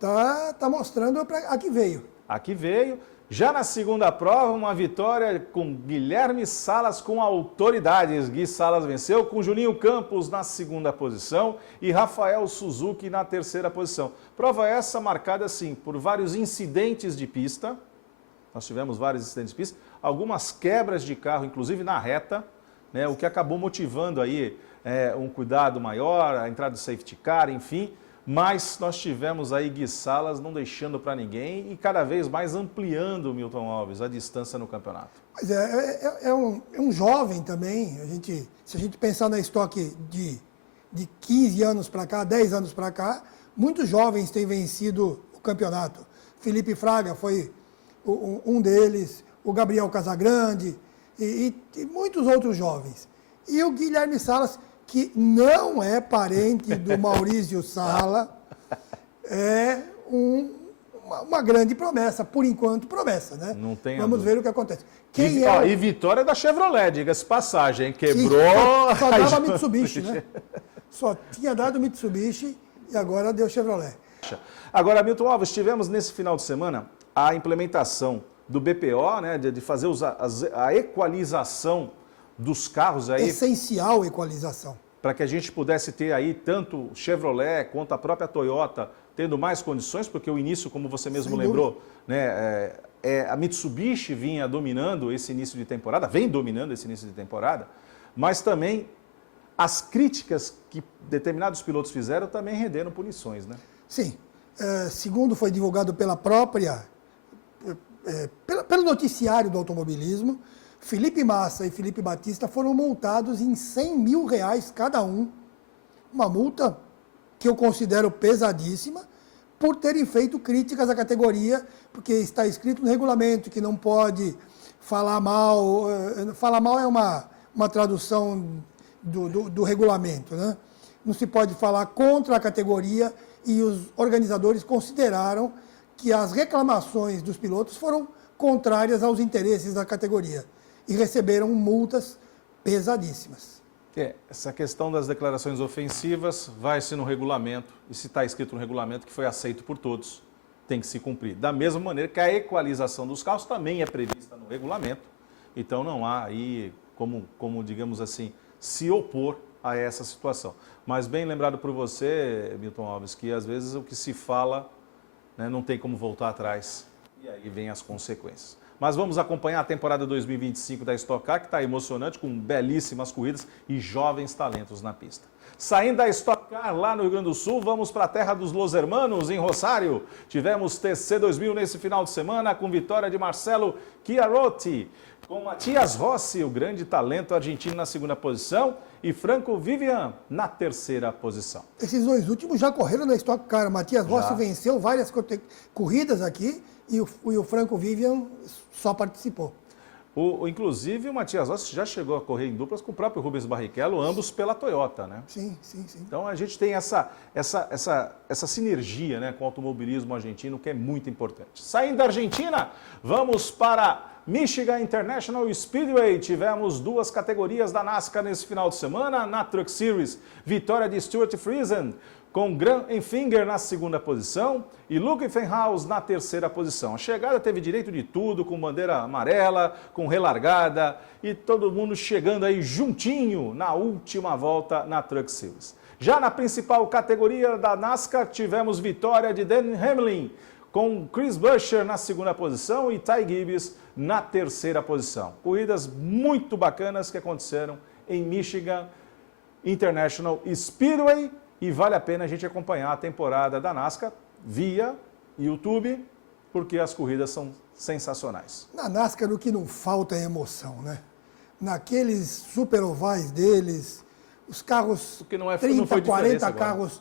Tá mostrando a que veio. Aqui veio. Já na segunda prova, uma vitória com Guilherme Salas com autoridades. Gui Salas venceu com Juninho Campos na segunda posição e Rafael Suzuki na terceira posição. Prova essa marcada, assim, por vários incidentes de pista. Nós tivemos vários incidentes de pista. Algumas quebras de carro, inclusive na reta, né, o que acabou motivando aí um cuidado maior, a entrada do safety car, enfim. Mas nós tivemos aí Gui Salas não deixando para ninguém e cada vez mais ampliando, Milton Alves, a distância no campeonato. Mas é um jovem também. Se a gente pensar na estoque de 15 anos para cá, 10 anos para cá, muitos jovens têm vencido o campeonato. Felipe Fraga foi um deles, o Gabriel Casagrande e muitos outros jovens. E o Guilherme Salas, que não é parente do Maurício Sala, é uma grande promessa, por enquanto promessa, né? Não tem. Vamos ver o que acontece. E vitória da Chevrolet, diga-se passagem, quebrou. Sim, só dava Mitsubishi, né? Só tinha dado Mitsubishi e agora deu Chevrolet. Agora, Milton Alves, tivemos nesse final de semana a implementação do BPO, né, de fazer a equalização dos carros aí. Essencial equalização. Para que a gente pudesse ter aí tanto Chevrolet quanto a própria Toyota tendo mais condições, porque o início, como você mesmo lembrou, né, a Mitsubishi vinha dominando esse início de temporada, vem dominando esse início de temporada, mas também as críticas que determinados pilotos fizeram também renderam punições, né? Sim. Segundo foi divulgado pela própria, pelo noticiário do automobilismo, Felipe Massa e Felipe Batista foram multados em R$100 mil cada um. Uma multa que eu considero pesadíssima por terem feito críticas à categoria, porque está escrito no regulamento que não pode falar mal. Falar mal é uma tradução do regulamento, né? Não se pode falar contra a categoria e os organizadores consideraram que as reclamações dos pilotos foram contrárias aos interesses da categoria e receberam multas pesadíssimas. Essa questão das declarações ofensivas vai-se no regulamento, e se está escrito no regulamento que foi aceito por todos, tem que se cumprir. Da mesma maneira que a equalização dos carros também é prevista no regulamento, então não há aí como digamos assim, se opor a essa situação. Mas bem lembrado por você, Milton Alves, que às vezes o que se fala, né, não tem como voltar atrás, e aí vem as consequências. Mas vamos acompanhar a temporada 2025 da Stock Car, que está emocionante, com belíssimas corridas e jovens talentos na pista. Saindo da Stock Car, lá no Rio Grande do Sul, vamos para a terra dos Los Hermanos, em Rosário. Tivemos TC 2000 nesse final de semana, com vitória de Marcelo Chiarotti, com Matias Rossi, o grande talento argentino, na segunda posição, e Franco Vivian na terceira posição. Esses dois últimos já correram na Stock Car. Matias Rossi venceu várias corridas aqui, e o Franco Vivian só participou. Inclusive, o Matias Rossi já chegou a correr em duplas com o próprio Rubens Barrichello, ambos pela Toyota, né? Sim. Então, a gente tem essa sinergia, né, com o automobilismo argentino, que é muito importante. Saindo da Argentina, vamos para Michigan International Speedway. Tivemos duas categorias da NASCAR nesse final de semana. Na Truck Series, vitória de Stuart Friesen, com Graham Enfinger na segunda posição e Luke Fenhaus na terceira posição. A chegada teve direito de tudo, com bandeira amarela, com relargada e todo mundo chegando aí juntinho na última volta na Truck Series. Já na principal categoria da NASCAR, tivemos vitória de Dan Hamlin, com Chris Buescher na segunda posição e Ty Gibbs na terceira posição. Corridas muito bacanas que aconteceram em Michigan International Speedway. E vale a pena a gente acompanhar a temporada da NASCAR via YouTube, porque as corridas são sensacionais. Na NASCAR o que não falta é emoção, né? Naqueles super ovais deles, os carros, 30, 40 carros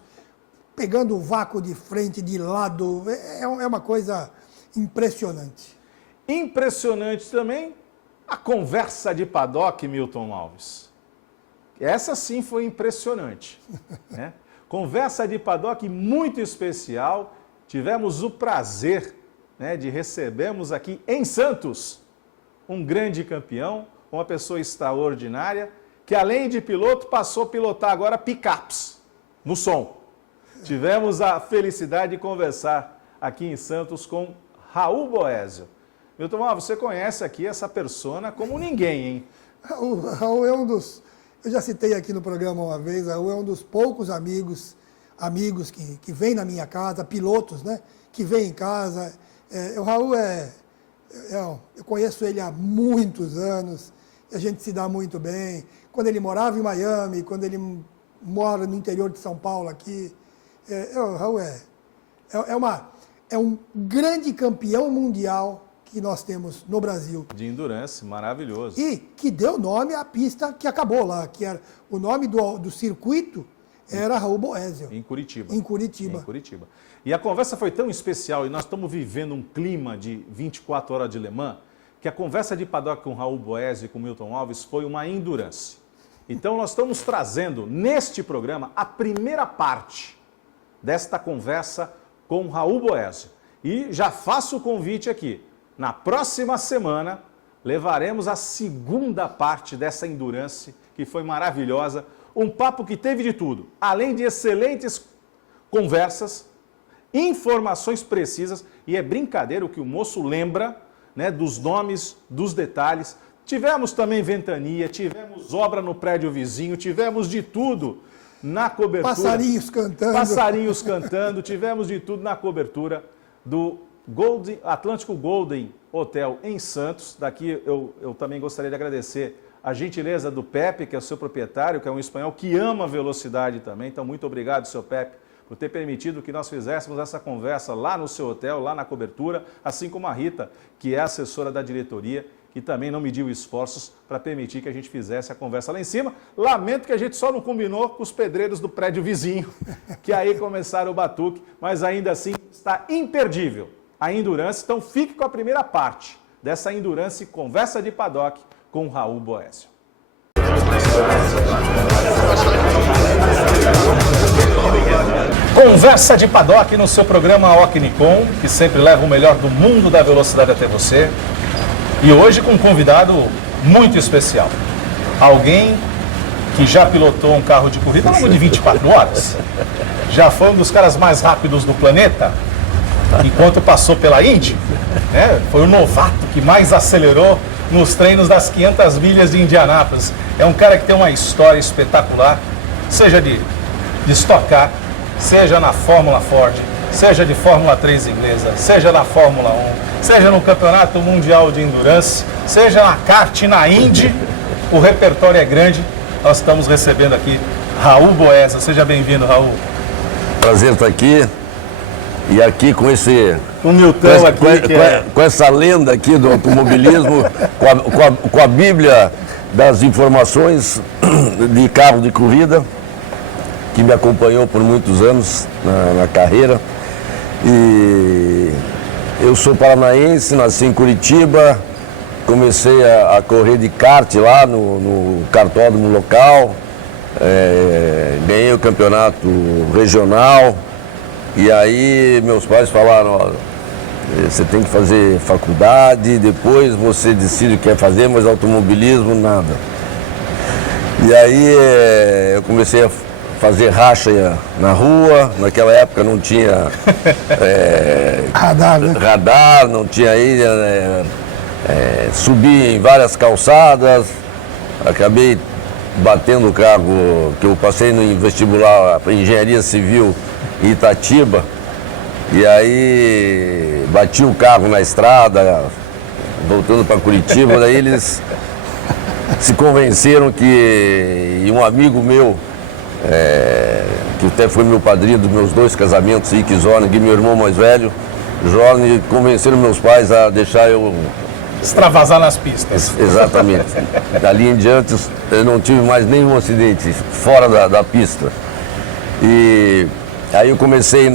pegando o vácuo de frente, de lado, é uma coisa impressionante. Impressionante também a conversa de paddock, Milton Alves. Essa sim foi impressionante, né? Conversa de paddock muito especial. Tivemos o prazer, né, de recebermos aqui em Santos um grande campeão, uma pessoa extraordinária, que além de piloto passou a pilotar agora picapes no som. Tivemos a felicidade de conversar aqui em Santos com Raul Boésio. Milton Alves, você conhece aqui essa persona como ninguém, hein? Raul é um dos... Eu já citei aqui no programa uma vez, Raul é um dos poucos amigos que vêm na minha casa, pilotos, né? Que vêm em casa. O Raul eu conheço ele há muitos anos, a gente se dá muito bem. Quando ele morava em Miami, quando ele mora no interior de São Paulo aqui. O Raul é um grande campeão mundial que nós temos no Brasil. De endurance, maravilhoso. E que deu nome à pista que acabou lá, que era o nome do circuito era Raul Boésio. Em Curitiba. Em Curitiba. Em Curitiba. E a conversa foi tão especial e nós estamos vivendo um clima de 24 horas de Le Mans, que a conversa de paddock com Raul Boésio e com Milton Alves foi uma endurance. Então nós estamos trazendo neste programa a primeira parte desta conversa com Raul Boésio. E já faço o convite aqui. Na próxima semana, levaremos a segunda parte dessa endurance, que foi maravilhosa. Um papo que teve de tudo, além de excelentes conversas, informações precisas, e é brincadeira o que o moço lembra, né, dos nomes, dos detalhes. Tivemos também ventania, tivemos obra no prédio vizinho, tivemos de tudo na cobertura. Passarinhos cantando, tivemos de tudo na cobertura do Atlântico Golden Hotel em Santos. Daqui eu também gostaria de agradecer a gentileza do Pepe, que é o seu proprietário, que é um espanhol que ama velocidade também. Então, muito obrigado, seu Pepe, por ter permitido que nós fizéssemos essa conversa lá no seu hotel, lá na cobertura, assim como a Rita, que é assessora da diretoria, que também não mediu esforços para permitir que a gente fizesse a conversa lá em cima. Lamento que a gente só não combinou com os pedreiros do prédio vizinho, que aí começaram o batuque, mas ainda assim está imperdível a endurance. Então fique com a primeira parte dessa endurance conversa de paddock com Raul Boésio. Conversa de paddock no seu programa Ocnicom, que sempre leva o melhor do mundo da velocidade até você. E hoje com um convidado muito especial. Alguém que já pilotou um carro de corrida ao longo de 24 horas. Já foi um dos caras mais rápidos do planeta, enquanto passou pela Indy, né? Foi o novato que mais acelerou nos treinos das 500 milhas de Indianápolis. É um cara que tem uma história espetacular, seja de Stock Car, seja na Fórmula Ford, seja de Fórmula 3 inglesa, seja na Fórmula 1, seja no Campeonato Mundial de Endurance, seja na kart, na Indy. O repertório é grande. Nós estamos recebendo aqui Raul Boésio. Seja bem-vindo, Raul. Prazer estar aqui. E aqui com esse... O Milton com essa lenda aqui do automobilismo, com a Bíblia das informações de carro de corrida, que me acompanhou por muitos anos na carreira. E eu sou paranaense, nasci em Curitiba, comecei a correr de kart lá no kartódromo local, ganhei o campeonato regional. E aí meus pais falaram, ó, você tem que fazer faculdade, depois você decide o que quer fazer, mas automobilismo, nada. E aí eu comecei a fazer racha na rua, naquela época não tinha radar, né? Radar, não tinha aí, subi em várias calçadas, acabei batendo o carro, que eu passei no vestibular para engenharia civil em Itatiba, e aí bati o carro na estrada, voltando para Curitiba, daí eles se convenceram que um amigo meu, que até foi meu padrinho dos meus 2 casamentos, Ike Zornig, meu irmão mais velho, jovem, convenceram meus pais a deixar eu extravasar nas pistas. Exatamente. Dali em diante eu não tive mais nenhum acidente fora da pista. E aí eu comecei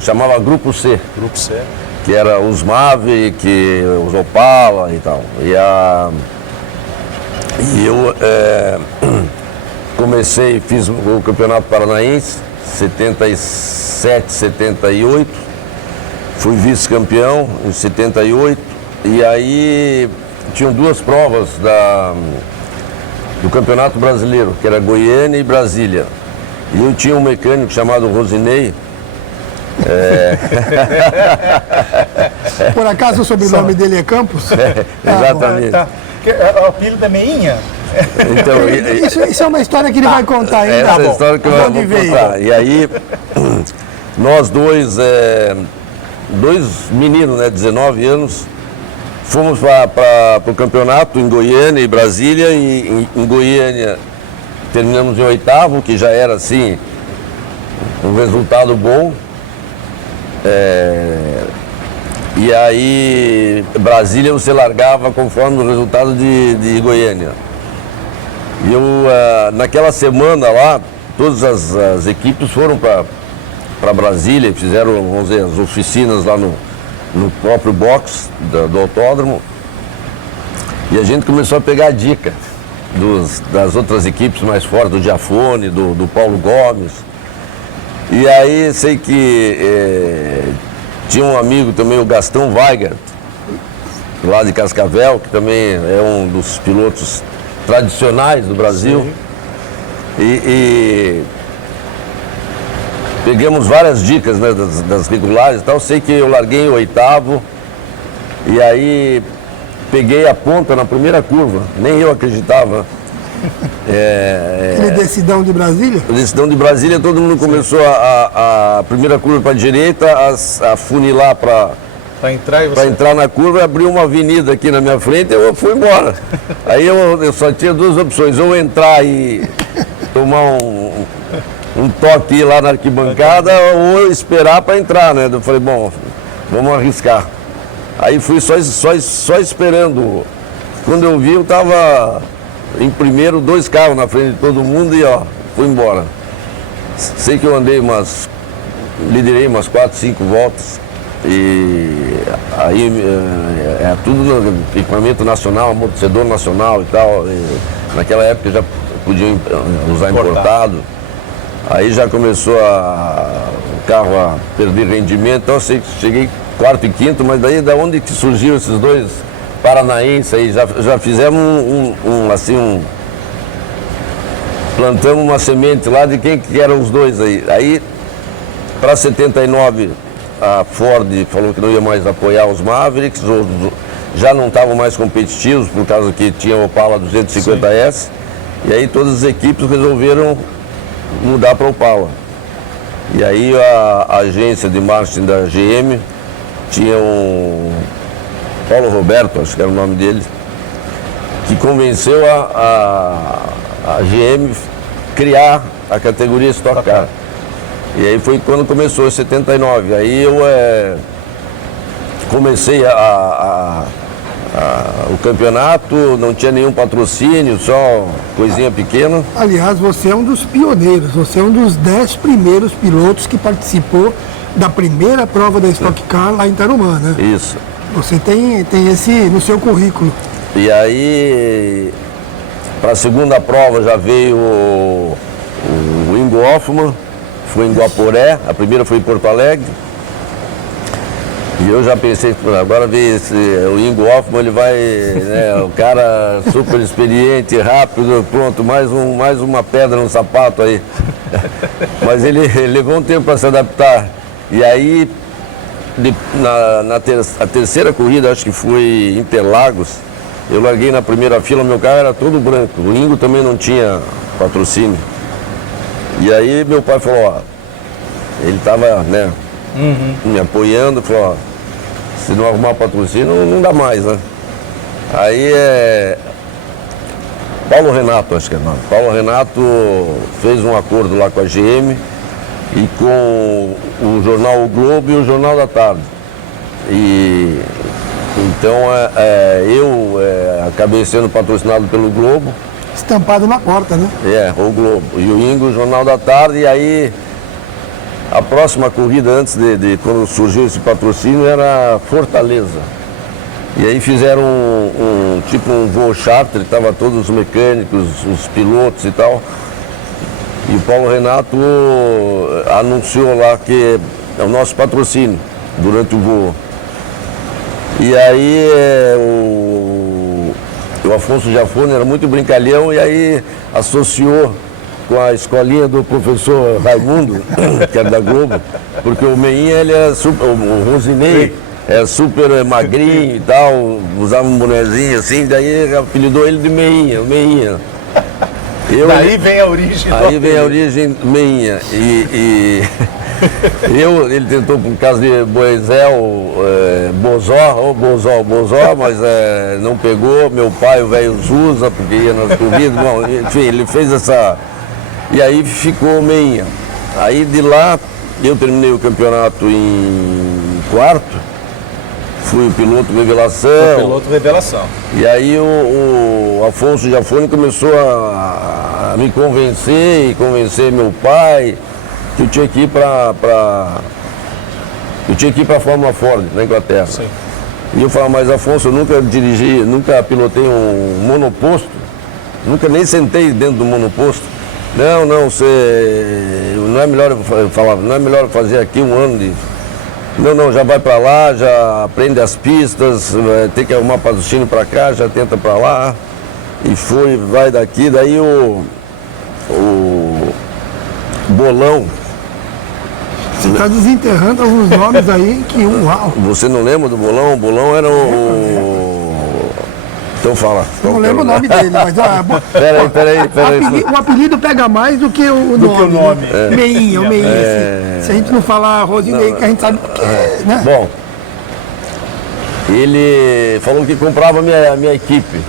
chamava Grupo C. Grupo C. Que era os Mavic, os Opala e tal. E eu comecei, fiz o Campeonato Paranaense, 77, 78. Fui vice-campeão em 78. E aí tinham duas provas do Campeonato Brasileiro, que era Goiânia e Brasília. E eu tinha um mecânico chamado Rosinei. Por acaso o sobrenome dele é Campos? Exatamente. O apelido da Meinha? Então, isso é uma história que ele vai contar ainda. Essa é a história que eu vou contar. E aí, nós dois meninos, né, 19 anos, fomos para o campeonato em Goiânia e Brasília. E em Goiânia terminamos em 8º, que já era assim um resultado bom. E aí Brasília você largava conforme o resultado de Goiânia. E eu naquela semana lá, todas as equipes foram para Brasília, fizeram, vamos dizer, as oficinas lá no próprio box do autódromo. E a gente começou a pegar a dica das outras equipes mais fortes, do Giafone, do Paulo Gomes. E aí sei que tinha um amigo também, o Gastão Weigert, lá de Cascavel, que também é um dos pilotos tradicionais do Brasil. E pegamos várias dicas, né, das regulares e tal. Sei que eu larguei em 8º e aí peguei a ponta na primeira curva, nem eu acreditava. Aquele decidão de Brasília? O decidão de Brasília, todo mundo começou a primeira curva para a direita, a funilar para entrar na curva, e abriu uma avenida aqui na minha frente e eu fui embora. Aí eu só tinha duas opções, ou entrar e tomar um toque lá na arquibancada, ou esperar para entrar, né? Eu falei, bom, vamos arriscar. Aí fui só esperando. Quando eu vi, eu estava em primeiro, 2 carros na frente de todo mundo e fui embora. Sei que eu liderei umas 4, 5 voltas e aí tudo no equipamento nacional, amortecedor nacional e tal. E naquela época já podiam usar importado. Aí já começou o carro a perder rendimento, então eu sei que cheguei 4º e 5º, mas daí da onde que surgiu esses dois paranaenses aí, já fizemos plantamos uma semente lá de quem que eram os dois aí. Aí, para 79, a Ford falou que não ia mais apoiar os Mavericks, já não estavam mais competitivos, por causa que tinha o Opala 250S, e aí todas as equipes resolveram mudar para o Opala. E aí a agência de marketing da GM tinha Paulo Roberto, acho que era o nome dele, que convenceu a GM criar a categoria Stock Car. E aí foi quando começou em 79. Aí eu comecei o campeonato, não tinha nenhum patrocínio, só coisinha pequena. Aliás, você é um dos pioneiros, você é um dos 10 primeiros pilotos que participou da primeira prova da Stock Car lá em Tarumã, né? Isso. Você tem esse no seu currículo. E aí, para a segunda prova já veio o Ingo Hoffmann, foi em Guaporé, a primeira foi em Porto Alegre. E eu já pensei, agora veio o Ingo Hoffmann, ele vai, né, o cara super experiente, rápido, pronto, mais uma pedra no sapato aí. Mas ele levou um tempo para se adaptar. E aí, a terceira corrida, acho que foi em Interlagos, eu larguei na primeira fila, meu carro era todo branco. O Ingo também não tinha patrocínio. E aí meu pai falou, ele estava, né, me apoiando, falou, se não arrumar patrocínio, não dá mais, né? Aí Paulo Renato, acho que é o nome. Paulo Renato fez um acordo lá com a GM e com o jornal O Globo e o Jornal da Tarde. Então eu acabei sendo patrocinado pelo Globo. Estampado na porta, né? O Globo. E o Ingo, o Jornal da Tarde, e aí a próxima corrida antes de quando surgiu esse patrocínio era Fortaleza. E aí fizeram tipo um voo charter, estavam todos os mecânicos, os pilotos e tal. E o Paulo Renato anunciou lá que é o nosso patrocínio durante o voo. E aí o Afonso Giafone era muito brincalhão e aí associou com a escolinha do professor Raimundo, que era da Globo, porque o Meinha, ele é super, o Rosinei é super magrinho e tal, usava um bonezinho assim, daí apelidou ele de Meinha, o Meinha. Daí vem a origem. Aí vem a origem Meinha. Ele tentou por causa de Boezel, Bozó, mas não pegou. Meu pai, o velho Zusa, porque ia nas corridas. Bom, enfim, ele fez essa. E aí ficou Meinha. Aí de lá, eu terminei o campeonato em quarto. Fui o piloto revelação. E aí o Afonso Giafone começou a me convencer e convencer meu pai que eu tinha que ir para a Fórmula Ford na Inglaterra. Sim. E eu falava, mas Afonso, eu nunca dirigi, nunca pilotei um monoposto, nunca nem sentei dentro do monoposto. Não, você não é melhor, eu falava, não é melhor fazer aqui um ano de. Não, já vai para lá, já aprende as pistas, tem que arrumar patrocínio para cá, já tenta para lá. E vai daqui, daí o Bolão. Você está desenterrando alguns nomes aí que uau. Você não lembra do Bolão? O Bolão era Então fala. Eu não lembro o nome dele, mas... Peraí. O apelido pega mais do que o nome. Né? Meinha, o Meinha. Se a gente não falar Rosinei, que a gente sabe que né? Bom, ele falou que comprava a minha equipe.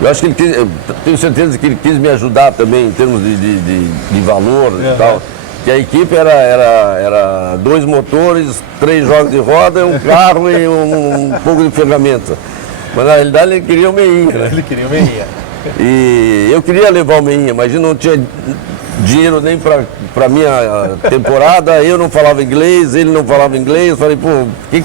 Eu acho que eu tenho certeza que ele quis me ajudar também em termos de valor e tal. Que a equipe era 2 motores, 3 jogos de roda, um carro e um pouco de ferramenta. Mas na realidade ele queria o Meinha. Né? Ele queria o Meinha. E eu queria levar o Meinha, mas eu não tinha dinheiro nem para minha temporada, eu não falava inglês, ele não falava inglês, falei, pô, que...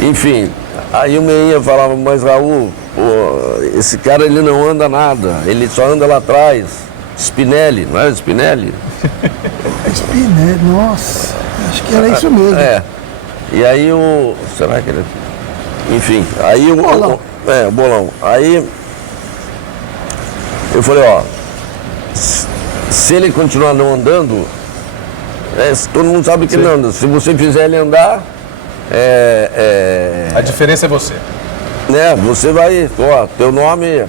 Enfim, aí o Meinha falava, mas Raul, pô, esse cara ele não anda nada, ele só anda lá atrás. Spinelli, não era Spinelli? Spinelli, nossa, acho que era isso mesmo. E aí será que ele... Enfim, aí o Bolão. O Bolão. Aí eu falei, ó, se ele continuar não andando, todo mundo sabe que ele anda. Se você fizer ele andar, a diferença é você. Né, você vai, ó, teu nome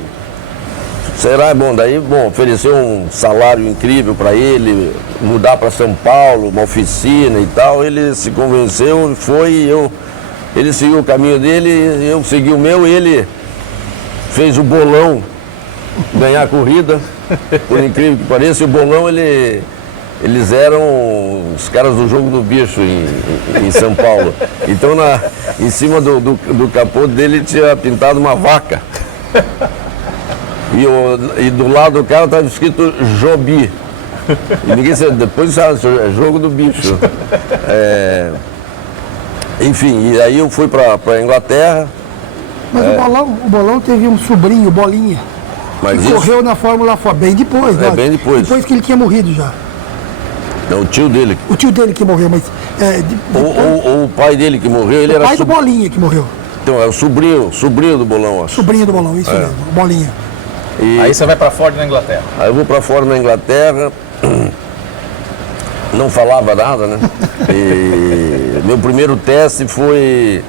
será bom. Daí, ofereceu um salário incrível para ele, mudar para São Paulo, uma oficina e tal. Ele se convenceu, foi, ele seguiu o caminho dele, eu segui o meu, ele fez o Bolão ganhar a corrida, por incrível que pareça. E o Bolão, eles eram os caras do Jogo do Bicho em São Paulo. Então, em cima do capô dele tinha pintado uma vaca. E do lado do cara estava escrito Jobi. E ninguém sabe, depois sabe, é Jogo do Bicho. Enfim, e aí eu fui para a Inglaterra. Mas o Bolão teve um sobrinho, Bolinha, que correu na Fórmula Ford, bem depois. Bem depois. Depois que ele tinha morrido já. Não, o tio dele. O tio dele que morreu, mas... o pai dele que morreu, ele era... O pai do Bolinha que morreu. Então, é o sobrinho do Bolão, acho. Sobrinho do Bolão, isso mesmo, Bolinha. Aí você vai para Ford na Inglaterra. Aí eu vou para Ford na Inglaterra, não falava nada, né? E meu primeiro teste foi...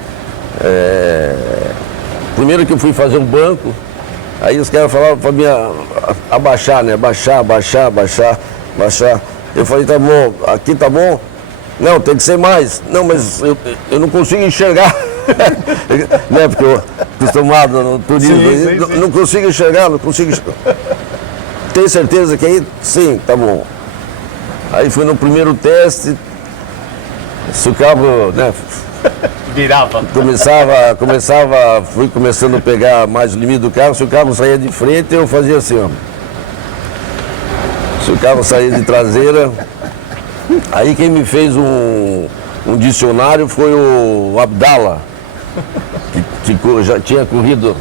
Primeiro que eu fui fazer um banco, aí os caras falavam para mim abaixar, né? Abaixar. Eu falei, tá bom, aqui tá bom? Não, tem que ser mais. Não, mas eu não consigo enxergar. Né? Porque eu acostumado no turismo, sim. Não consigo enxergar. Tem certeza que aí? Sim, tá bom. Aí fui no primeiro teste, Se o carro, né, virava. Fui começando a pegar mais o limite do carro, se o carro saía de frente, eu fazia assim, ó. Se o carro saía de traseira, aí quem me fez um dicionário foi o Abdala, que já tinha corrido,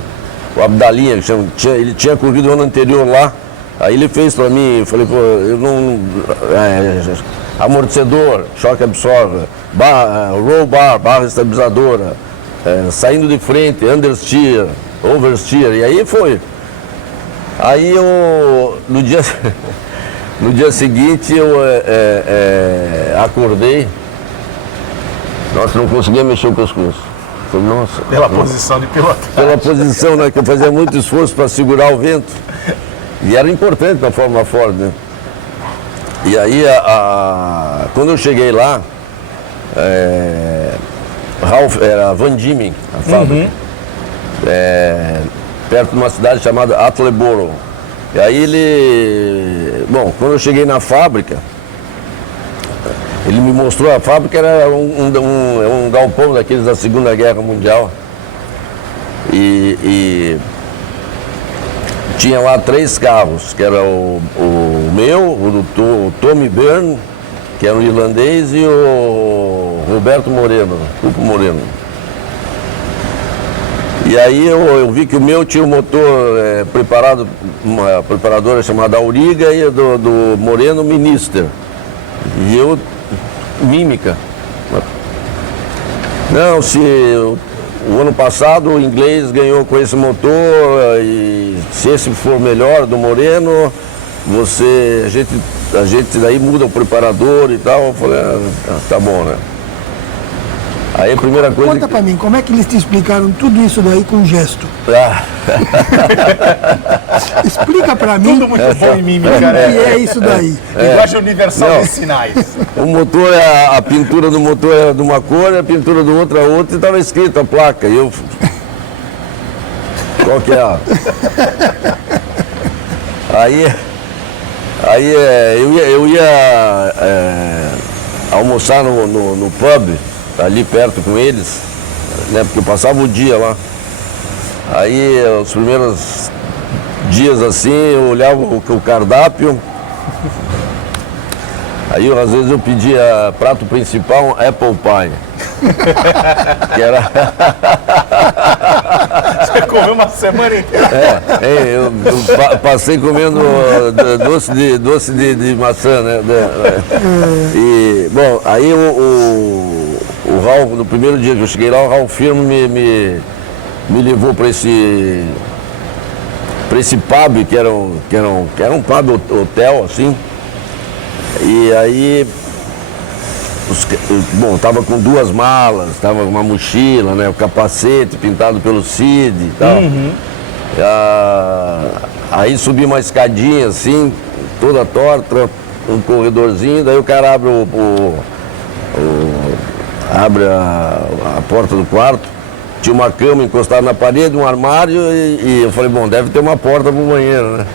o Abdalinha, ele tinha corrido o ano anterior lá, aí ele fez para mim, eu falei, pô, eu não... amortecedor, choque absorver, roll bar, barra estabilizadora, saindo de frente, understeer, oversteer, e aí foi. Aí eu, no dia seguinte eu acordei, nossa, não conseguia mexer o pescoço. Falei, nossa. Pela posição de piloto. Pela posição, né, que eu fazia muito esforço para segurar o vento. E era importante na Fórmula Ford, né? E aí, quando eu cheguei lá, era Van Diemen, a fábrica, perto de uma cidade chamada Attleboro. E aí quando eu cheguei na fábrica, ele me mostrou a fábrica, era um galpão daqueles da Segunda Guerra Mundial. E tinha lá 3 carros, que era o meu, o do Tommy Byrne, que era um irlandês, e o Roberto Moreno, Cuco Moreno. E aí eu vi que o meu tinha um motor preparado, uma preparadora chamada Auriga, e do Moreno Minister. E eu, Mímica. Não, se o ano passado o inglês ganhou com esse motor, e se esse for melhor do Moreno, a gente daí muda o preparador e tal. Eu falei, tá bom, né? Aí a primeira coisa... Conta pra mim, como é que eles te explicaram tudo isso daí com gesto? Explica pra mim. Tudo muito bom em mímica, né? O que é isso daí? Linguagem universal de sinais. O motor, a pintura do motor era de uma cor, a pintura do outro era outra, e estava escrita a placa. E eu... Qual que é? Aí eu ia almoçar no pub, ali perto com eles, né, porque eu passava o dia lá. Aí, os primeiros dias assim, eu olhava o cardápio, aí às vezes eu pedia prato principal, um apple pie. Que era... Você comeu uma semana inteira? Eu passei comendo doce de maçã, né? E, bom, aí o Ralf, no primeiro dia que eu cheguei lá, o Ralf Firmo me levou para esse pub, que era um pub hotel, assim. E aí, tava com 2 malas, tava com uma mochila, né? O capacete pintado pelo Cid e tal. Aí subi uma escadinha assim, toda torta, um corredorzinho, daí o cara abre abre a porta do quarto, tinha uma cama encostada na parede, um armário, e eu falei, bom, deve ter uma porta pro banheiro, né?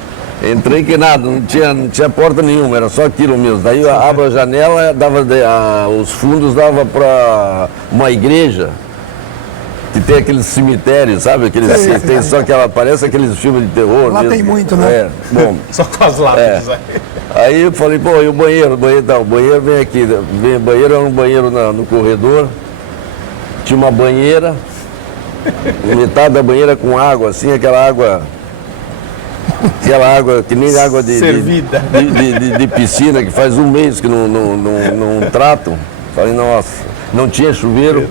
Entrei que nada, não tinha porta nenhuma, era só aquilo mesmo. Daí eu abro a janela, os fundos dava para uma igreja, que tem aqueles cemitérios, sabe? Aqueles, tem só parece aqueles filmes de terror. Lá mesmo. tem muito, né? Bom, só com as lápides. Aí eu falei, pô, e o banheiro? O banheiro vem aqui. O banheiro era um banheiro no corredor, tinha uma banheira, metade da banheira com água, assim, aquela água que nem água de piscina, que faz um mês que não tratam. Falei, nossa, não tinha chuveiro.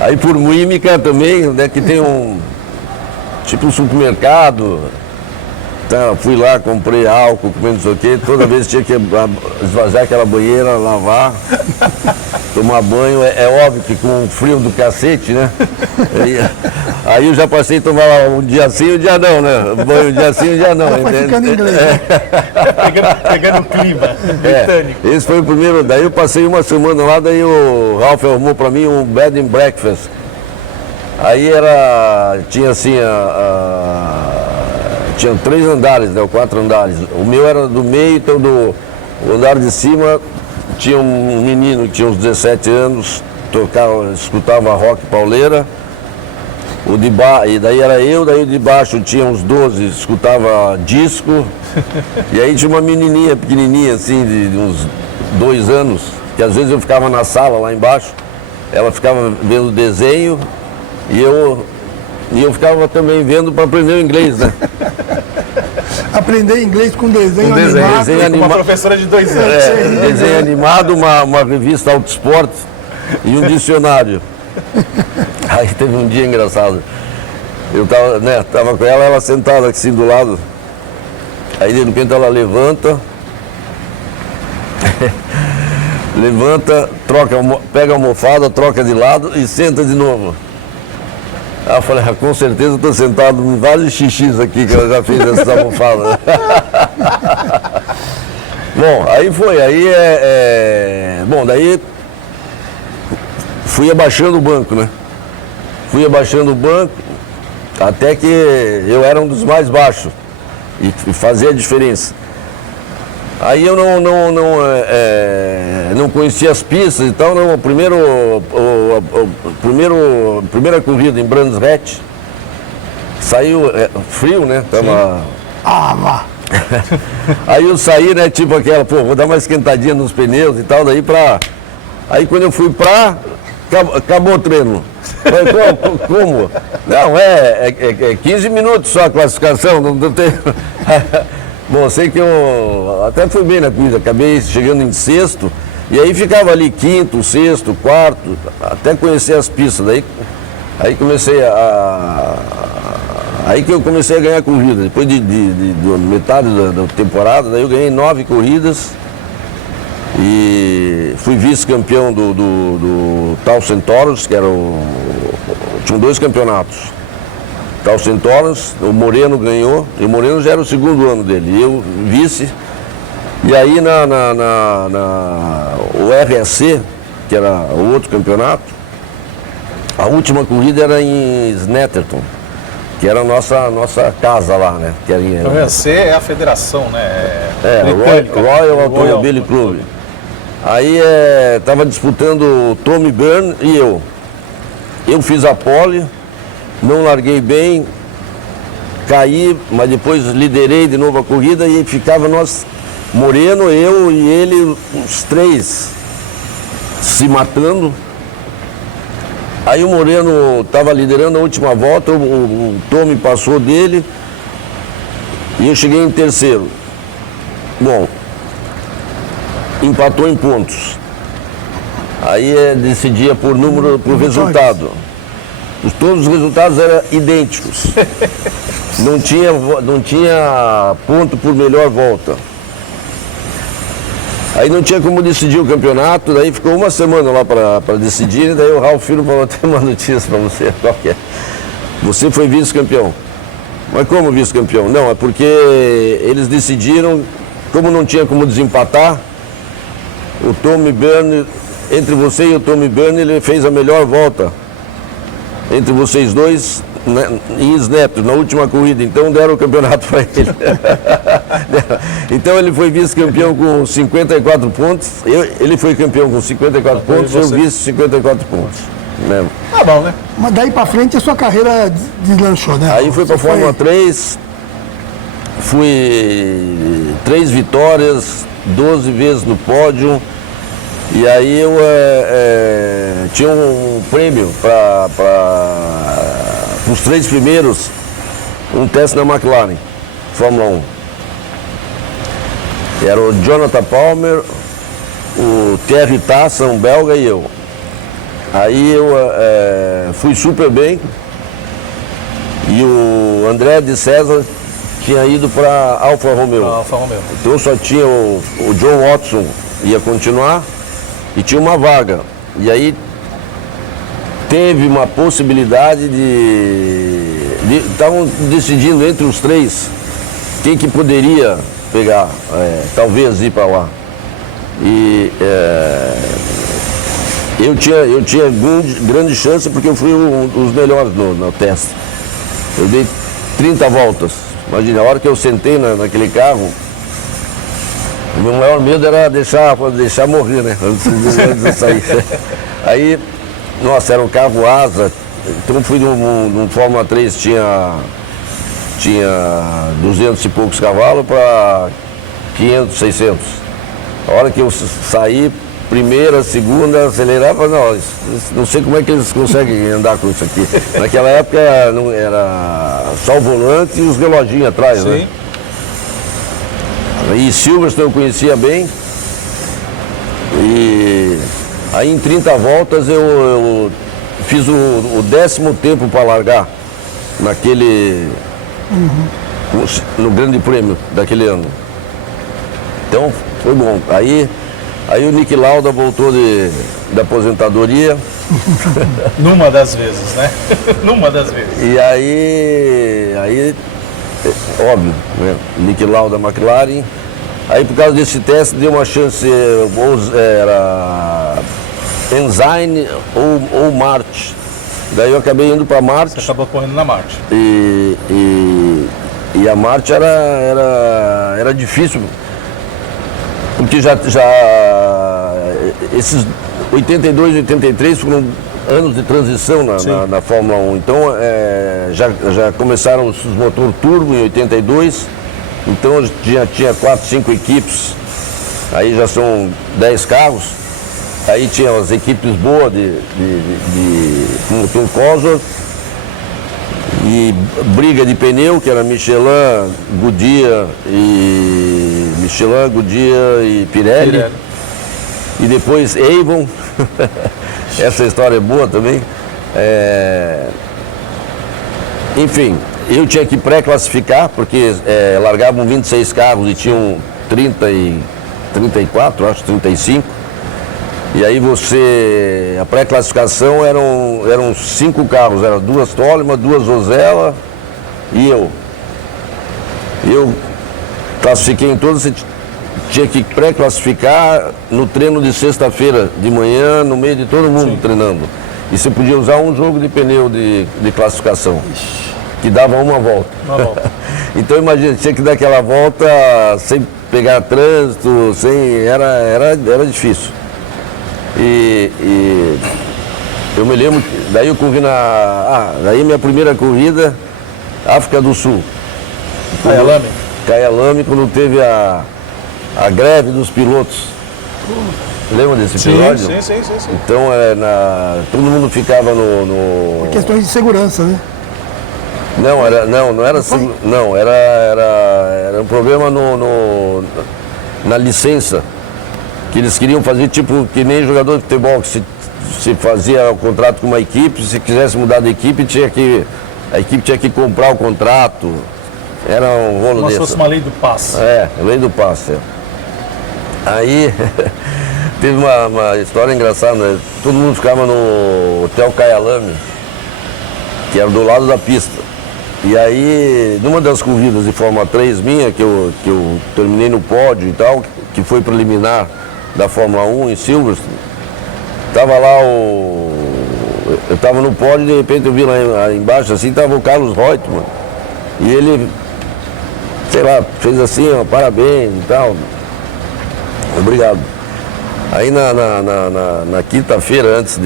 Aí por mímica também, né, que tem tipo um supermercado. Então, fui lá, comprei álcool, comendo não sei o quê, toda vez tinha que esvaziar aquela banheira, lavar, tomar banho. É óbvio que com o frio do cacete, né? Aí eu já passei a tomar um dia sim e um dia não, né? Banho um dia sim e um dia não. Foi ficando em inglês. Pegando o clima britânico. Esse foi o primeiro. Daí eu passei uma semana lá, daí o Ralf arrumou para mim um bed and breakfast. Aí tinha assim, tinha 3 andares, né, ou 4 andares. O meu era do meio, então O andar de cima tinha um menino que tinha uns 17 anos, escutava rock pauleira. E daí era eu, daí o de baixo tinha uns 12, escutava disco. E aí tinha uma menininha pequenininha, assim, de uns 2 anos, que às vezes eu ficava na sala lá embaixo, ela ficava vendo desenho e eu ficava também vendo para aprender o inglês, né? Aprender inglês com desenho animado. Desenho animado. Uma professora de 2 anos. Desenho animado, uma revista Auto Esporte e um dicionário. Aí teve um dia engraçado. Eu tava com ela sentada assim do lado. Aí de repente ela levanta, pega a almofada, troca de lado e senta de novo. Aí eu falei, com certeza estou sentado em vários xixis aqui que ela já fez essa almofada. Bom, aí foi, bom, daí fui abaixando o banco, né? Fui abaixando o banco até que eu era um dos mais baixos e fazia a diferença. Aí eu não conhecia as pistas, então a primeira corrida em Brands Hatch saiu frio, né? Tava... Aí eu saí, né? Tipo aquela, vou dar uma esquentadinha nos pneus e tal, Aí quando eu fui acabou o treino. Falei, como? Não, é 15 minutos só a classificação, não tem... Bom, sei que eu até fui bem na corrida, acabei chegando em 6º, e aí ficava ali 5º, 6º, 4º, até conhecer as pistas. Aí que eu comecei a ganhar corrida. Depois de metade da temporada, daí eu ganhei 9 corridas e fui vice-campeão do Tal Centaurus, que tinham 2 campeonatos. Tal Centaurus, o Moreno ganhou, e o Moreno já era o 2º ano dele, e eu vice. E aí o RSC, que era o outro campeonato, a última corrida era em Snetterton, que era a nossa casa lá, né? O RSC é a federação, né? Royal Automobile Club. Aí estava disputando o Tommy Byrne e eu. Eu fiz a pole, não larguei bem, caí, mas depois liderei de novo a corrida e ficava nós, Moreno, eu e ele, os 3 se matando. Aí o Moreno estava liderando a última volta, o Tommy passou dele e eu cheguei em 3º. Bom, empatou em pontos. Aí decidia por resultado. Todos os resultados eram idênticos. Não tinha ponto por melhor volta. Aí não tinha como decidir o campeonato, daí ficou uma semana lá para decidir, e daí o Ralf Filho falou, tem uma notícia para você, qual que é? Você foi vice-campeão. Mas como vice-campeão? Não, é porque eles decidiram, como não tinha como desempatar, o Tommy Byrne, entre você e o Tommy Byrne, ele fez a melhor volta. Entre vocês dois, né, em Snetterton, na última corrida, então deram o campeonato para ele. Então ele foi vice-campeão com 54 pontos, ele foi campeão com 54 pontos, eu vice 54 pontos. Né? Tá bom, né? Mas daí para frente a sua carreira deslanchou, né? Aí foi para a Fórmula 3, fui 3 vitórias, 12 vezes no pódio. E aí eu tinha um prêmio para os 3 primeiros, um teste na McLaren, Fórmula 1. Era o Jonathan Palmer, o Thierry Tassin, um belga, e eu. Aí eu fui super bem e o André de César tinha ido para Alfa Romeo. Então só tinha o John Watson, ia continuar. E tinha uma vaga. E aí teve uma possibilidade estavam decidindo entre os 3 quem que poderia pegar, talvez ir para lá. E eu tinha grande chance porque eu fui um dos melhores no teste. Eu dei 30 voltas. Imagina, a hora que eu sentei naquele carro, O meu maior medo era deixar morrer, né? Antes de sair. Aí, nossa, era um carro asa. Então eu fui num Fórmula 3, tinha 200 e poucos cavalos para 500, 600. A hora que eu saí, primeira, segunda, acelerava, não sei como é que eles conseguem andar com isso aqui. Naquela época não era só o volante e os reloginhos atrás, né? E Silverstone eu conhecia bem. E aí em 30 voltas eu fiz o 10º tempo para largar no Grande Prêmio daquele ano. Então foi bom. Aí o Niki Lauda voltou da aposentadoria. Numa das vezes, né? Numa das vezes. E aí óbvio, né? Niki Lauda, McLaren. Aí por causa desse teste deu uma chance, era Ensign ou Marte. Daí eu acabei indo para Marte. Você acabou correndo na Marte. E a Marte era difícil. Porque já esses 82 e 83 foram anos de transição na Fórmula 1. Então já começaram os motor turbo em 82. Então tinha 4, 5 equipes. Aí já são 10 carros. Aí tinha as equipes boas com Cosworth e briga de pneu, que era Michelin, Goodyear e Pirelli. E depois Avon. Essa história é boa também. Enfim, eu tinha que pré-classificar, porque largavam 26 carros e tinham 34, acho, 35. E aí a pré-classificação eram 5 carros, eram 2 Toleman, 2 Rosella e eu. Eu classifiquei em todas, você tinha que pré-classificar no treino de sexta-feira de manhã, no meio de todo mundo treinando. E você podia usar um jogo de pneu de classificação, que dava uma volta. Então imagina, tinha que dar aquela volta sem pegar trânsito, era difícil. E eu me lembro, daí eu corri daí minha primeira corrida, África do Sul. Kyalami, quando teve a greve dos pilotos. Lembra desse episódio? Sim. Então todo mundo ficava Por questões de segurança, né? Não era um problema na licença. Que eles queriam fazer tipo que nem jogador de futebol, que se fazia o contrato com uma equipe, se quisesse mudar de equipe, a equipe tinha que comprar o contrato. Era um rolo desse. Como se fosse uma lei do passe. Lei do passe. Aí teve uma história engraçada, né? Todo mundo ficava no Hotel Kyalami, que era do lado da pista. E aí, numa das corridas de Fórmula 3 minha, que eu terminei no pódio e tal, que foi preliminar da Fórmula 1 em Silverstone, eu estava no pódio e de repente eu vi lá embaixo assim, estava o Carlos Reutemann. E ele, sei lá, fez assim, ó, parabéns e tal. Obrigado. Aí na quinta-feira, antes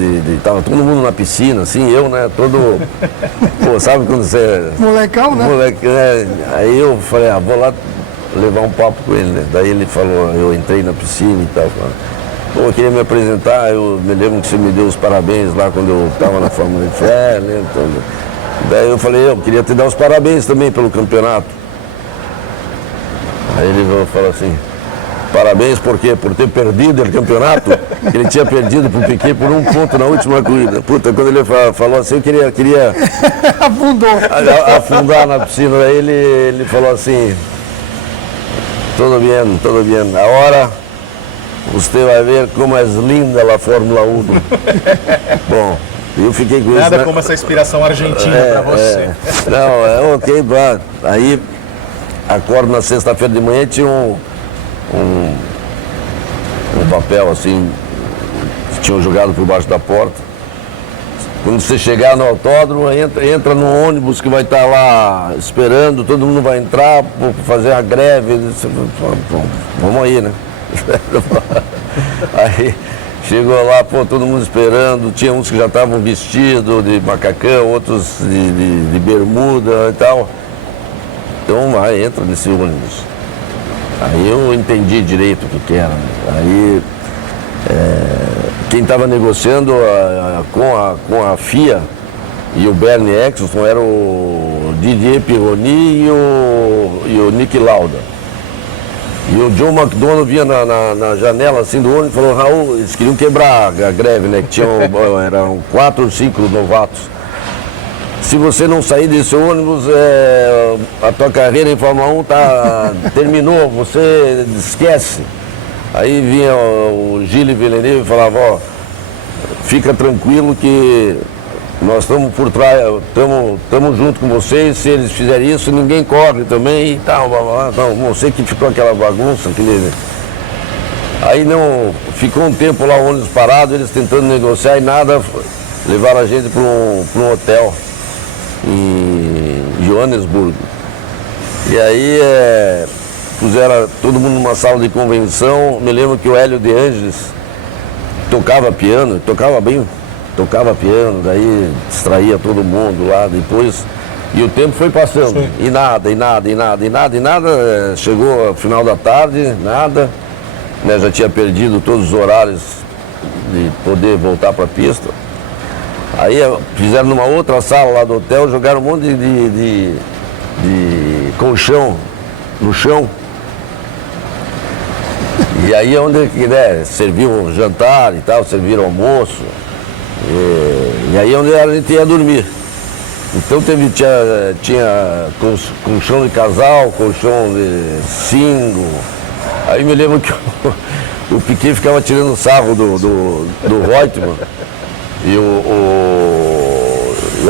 tava todo mundo na piscina, assim, eu, né, todo... Pô, sabe quando você... Molecão, né? Aí eu falei, vou lá levar um papo com ele, né? Daí ele falou, eu entrei na piscina e tal. Pô, eu queria me apresentar, eu me lembro que você me deu os parabéns lá quando eu estava na Fórmula 1. Lembro. Daí eu falei, eu queria te dar os parabéns também pelo campeonato. Aí ele falou assim, parabéns por quê? Por ter perdido o campeonato? Ele tinha perdido pro Piquet por 1 ponto na última corrida. Puta, quando ele falou assim, eu queria afundar na piscina. Aí ele falou assim, todo bem. Agora você vai ver como é linda a Fórmula 1. Bom, eu fiquei com isso. Nada como essa inspiração argentina para você. Não, ok, aí acordo na sexta-feira de manhã, tinha um papel assim, que tinham jogado por baixo da porta. Quando você chegar no autódromo, entra no ônibus que vai estar lá esperando, todo mundo vai entrar para fazer a greve. Você fala, vamos aí, né? Aí chegou lá, pô, todo mundo esperando, tinha uns que já estavam vestidos de macacão, outros de bermuda e tal. Então vai, entra nesse ônibus. Aí eu entendi direito o que era. Aí quem estava negociando com a FIA e o Bernie Eccleston era o Didier Pironi e o Nick Lauda. E o John McDonough vinha na janela assim do ônibus e falou, Raul, eles queriam quebrar a greve, né? Que eram 4 ou 5 novatos. Se você não sair desse ônibus, a tua carreira em Fórmula 1 terminou, você esquece. Aí vinha o Gilles Villeneuve e falava, ó, fica tranquilo que nós estamos por trás, estamos junto com vocês, se eles fizerem isso, ninguém corre também e tal, não sei que ficou aquela bagunça, Aí não, ficou um tempo lá o ônibus parado, eles tentando negociar e nada, levaram a gente para um hotel em Joanesburgo. E aí puseram todo mundo numa sala de convenção. Me lembro que o Hélio de Angelis tocava piano, tocava piano, daí distraía todo mundo lá depois. E o tempo foi passando, e nada. Chegou ao final da tarde, nada. Né, já tinha perdido todos os horários de poder voltar para a pista. Aí fizeram numa outra sala lá do hotel, jogaram um monte de colchão no chão. E aí é onde serviu o jantar e tal, serviram almoço. E aí é onde a gente ia dormir. Então tinha colchão de casal, colchão de single. Aí me lembro que o Piquet ficava tirando sarro do Reutemann. E eu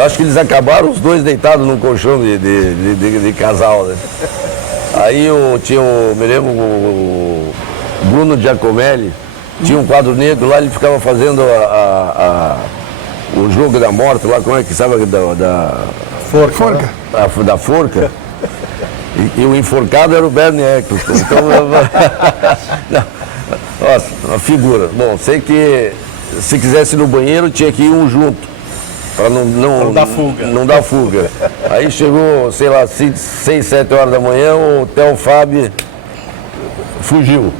acho que eles acabaram os dois deitados num colchão de casal, né? Aí me lembro o Bruno Giacomelli, tinha um quadro negro lá, ele ficava fazendo o jogo da morte lá, como é que sabe da forca. Da forca. E o enforcado era o Bernie Eccleston. Então, nossa, uma figura. Bom, sei que se quisesse ir no banheiro tinha que ir um junto, para não dar fuga. Aí chegou, sei lá, 6, 7 horas da manhã, o Theo Fabi fugiu.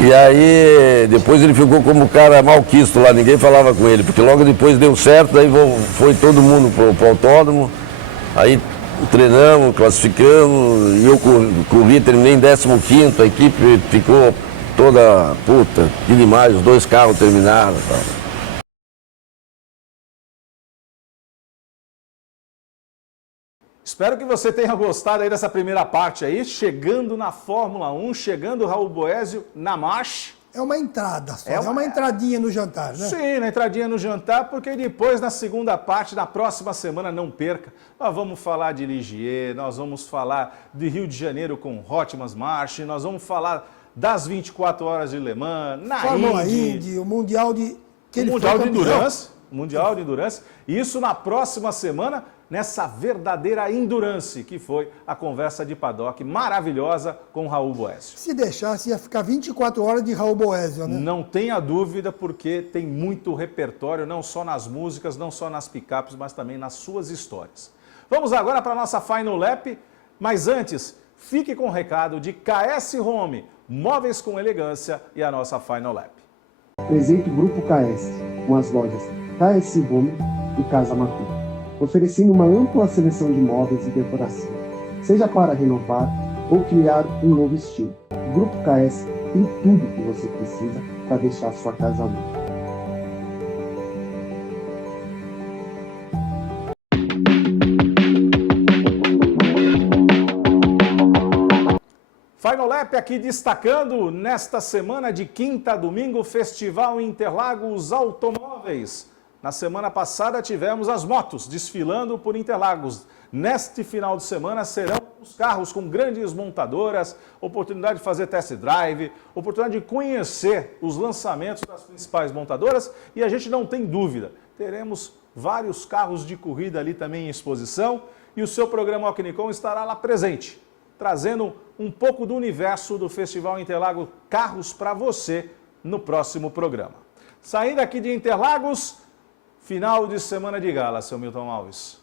E aí depois ele ficou como cara malquisto lá, ninguém falava com ele, porque logo depois deu certo, daí foi todo mundo pro autódromo, aí treinamos, classificamos, e eu corri, terminei em 15º, a equipe ficou toda, puta, que demais, os 2 carros terminaram. Tal. Espero que você tenha gostado aí dessa primeira parte aí, chegando na Fórmula 1, chegando o Raul Boesio na marcha. É uma entrada só, é uma entradinha no jantar, né? Sim, na entradinha no jantar, porque depois, na segunda parte, na próxima semana, não perca, nós vamos falar de Ligier, nós vamos falar de Rio de Janeiro com Hotmans March, nós vamos falar das 24 horas de Le Mans, na Fórmula Indy, o Mundial de... Mundial de Endurance, isso na próxima semana, nessa verdadeira endurance, que foi a conversa de paddock maravilhosa com o Raul Boesio. Se deixasse, ia ficar 24 horas de Raul Boesio, né? Não tenha dúvida, porque tem muito repertório, não só nas músicas, não só nas picapes, mas também nas suas histórias. Vamos agora para a nossa Final Lap, mas antes, fique com o recado de KS Home, móveis com elegância, e a nossa Final Lap. Presente Grupo KS, com as lojas KS Home e Casa Matu, oferecendo uma ampla seleção de móveis e decoração, seja para renovar ou criar um novo estilo. O Grupo KS tem tudo o que você precisa para deixar a sua casa limpa. Final Lap aqui destacando nesta semana de quinta a domingo o Festival Interlagos Automóveis. Na semana passada tivemos as motos desfilando por Interlagos. Neste final de semana serão os carros com grandes montadoras, oportunidade de fazer test drive, oportunidade de conhecer os lançamentos das principais montadoras, e a gente não tem dúvida, teremos vários carros de corrida ali também em exposição e o seu programa Alquinicom estará lá presente, trazendo um pouco do universo do Festival Interlagos Carros para você no próximo programa. Saindo aqui de Interlagos, final de semana de gala, seu Milton Alves.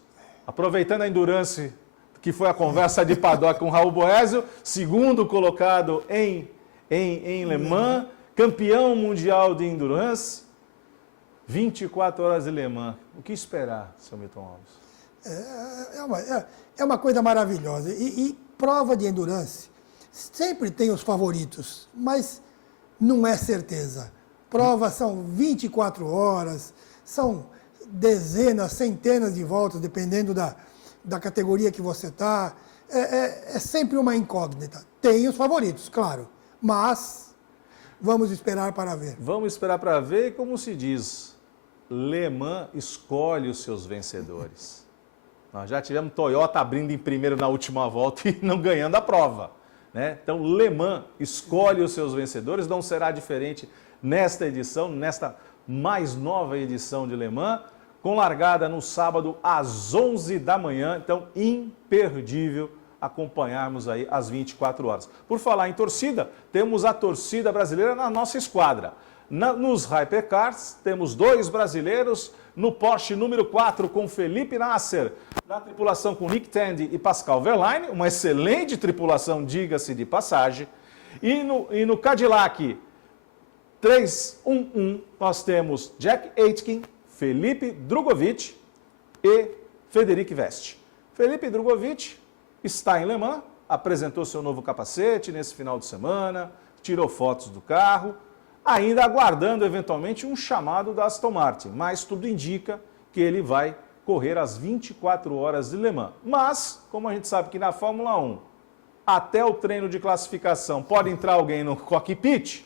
Aproveitando a Endurance, que foi a conversa de paddock com o Raul Boésio, segundo colocado em Le Mans, campeão mundial de Endurance, 24 horas de Le Mans. O que esperar, seu Milton Alves? É uma coisa maravilhosa. E prova de Endurance sempre tem os favoritos, mas não é certeza. Provas são 24 horas, são dezenas, centenas de voltas, dependendo da categoria que você está. É sempre uma incógnita. Tem os favoritos, claro, mas vamos esperar para ver. Vamos esperar para ver e, como se diz, Le Mans escolhe os seus vencedores. Nós já tivemos Toyota abrindo em primeiro na última volta e não ganhando a prova, né? Então, Le Mans escolhe os seus vencedores, não será diferente nesta edição, nesta mais nova edição de Le Mans, com largada no sábado às 11 da manhã, então imperdível acompanharmos aí às 24 horas. Por falar em torcida, temos a torcida brasileira na nossa esquadra. Nos Hypercars, temos 2 brasileiros, no Porsche número 4 com Felipe Nasser, na tripulação com Nick Tandy e Pascal Wehrlein, uma excelente tripulação, diga-se de passagem, e no Cadillac 311, nós temos Jack Aitken, Felipe Drugovich e Federic Veste. Felipe Drugovich está em Le Mans, apresentou seu novo capacete nesse final de semana, tirou fotos do carro, ainda aguardando eventualmente um chamado da Aston Martin, mas tudo indica que ele vai correr às 24 horas de Le Mans. Mas, como a gente sabe que na Fórmula 1, até o treino de classificação pode entrar alguém no cockpit,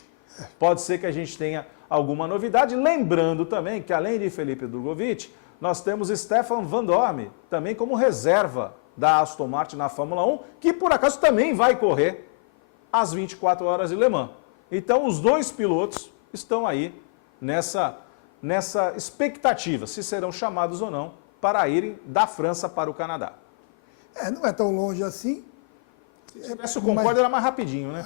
pode ser que a gente tenha alguma novidade. Lembrando também que, além de Felipe Drugovich, nós temos Stefan Van Dorme, também como reserva da Aston Martin na Fórmula 1, que por acaso também vai correr às 24 horas de Le Mans. Então, os 2 pilotos estão aí nessa expectativa, se serão chamados ou não, para irem da França para o Canadá. Não é tão longe assim. Se tivesse o Concorde, era mais rapidinho, né?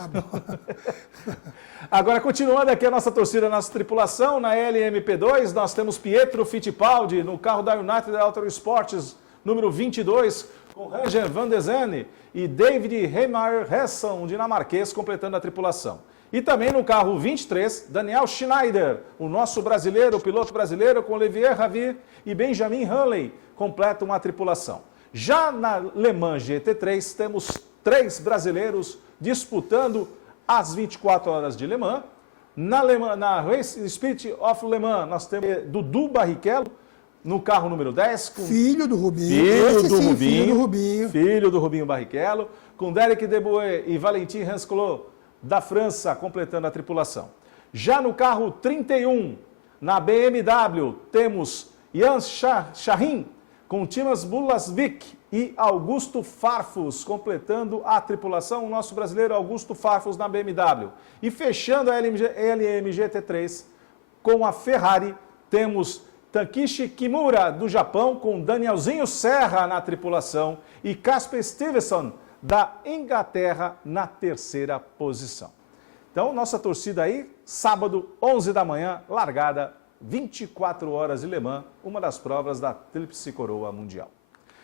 Agora, continuando aqui a nossa torcida, a nossa tripulação, na LMP2, nós temos Pietro Fittipaldi, no carro da United Autosports, número 22, com Roger Van de Zane e David Heimeyer Hesson, um dinamarquês, completando a tripulação. E também no carro 23, Daniel Schneider, o nosso brasileiro, o piloto brasileiro, com Olivier Ravir e Benjamin Hanley, completam a tripulação. Já na Le Mans GT3, temos 3 brasileiros disputando as 24 horas de Le Mans. Na Race Spirit of Le Mans, nós temos Dudu Barrichello, no carro número 10. Filho do Rubinho. Filho do Rubinho Barrichello, com Derek Deboué e Valentin Hansclot, da França, completando a tripulação. Já no carro 31, na BMW, temos Jan Shahin, com Timas Bulasvik e Augusto Farfus, completando a tripulação, o nosso brasileiro Augusto Farfus na BMW. E fechando a LM GT3, com a Ferrari, temos Takeshi Kimura, do Japão, com Danielzinho Serra na tripulação e Casper Stevenson, da Inglaterra, na 3ª posição. Então, nossa torcida aí, sábado, 11 da manhã, largada, 24 horas de Le Mans, uma das provas da Tríplice Coroa Mundial.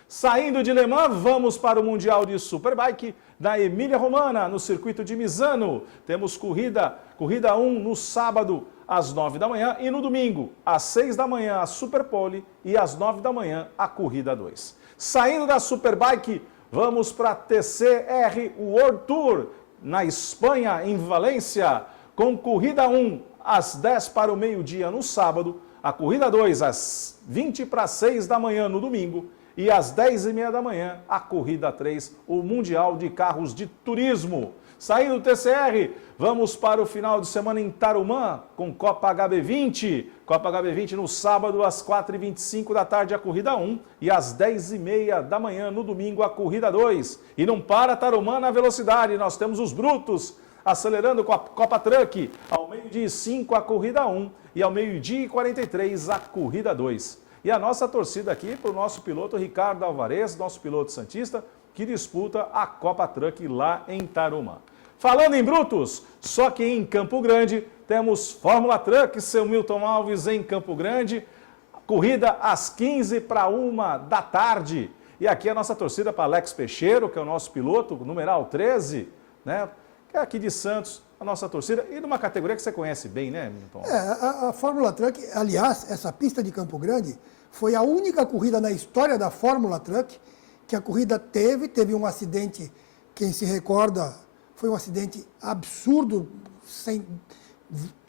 Saindo de Le Mans, vamos para o Mundial de Superbike da Emília-Romagna, no circuito de Misano. Temos corrida 1 no sábado, às 9 da manhã, e no domingo, às 6 da manhã, a Superpole, e às 9 da manhã, a corrida 2. Saindo da Superbike, vamos para a TCR World Tour, na Espanha, em Valência, com corrida 1 às 10 para o meio-dia no sábado, a corrida 2 às 20 para 6 da manhã no domingo e às 10h30 da manhã a corrida 3, o Mundial de Carros de Turismo. Saindo do TCR, vamos para o final de semana em Tarumã, com Copa HB20. Copa HB20 no sábado, às 4h25 da tarde, a corrida 1. E às 10h30 da manhã, no domingo, a corrida 2. E não para Tarumã na velocidade, nós temos os brutos. Acelerando com a Copa Truck, ao meio-dia e 5 a corrida 1 e ao meio-dia e 43 a corrida 2. E a nossa torcida aqui para o nosso piloto Ricardo Alvarez, nosso piloto santista, que disputa a Copa Truck lá em Tarumã. Falando em brutos, só que em Campo Grande temos Fórmula Truck, seu Milton Alves em Campo Grande, corrida às 15 para 1 da tarde. E aqui a nossa torcida para Alex Peixeiro, que é o nosso piloto, numeral 13, né? Que é aqui de Santos, a nossa torcida, e numa categoria que você conhece bem, né, Milton? A Fórmula Truck, aliás, essa pista de Campo Grande foi a única corrida na história da Fórmula Truck que a corrida teve um acidente, quem se recorda, foi um acidente absurdo,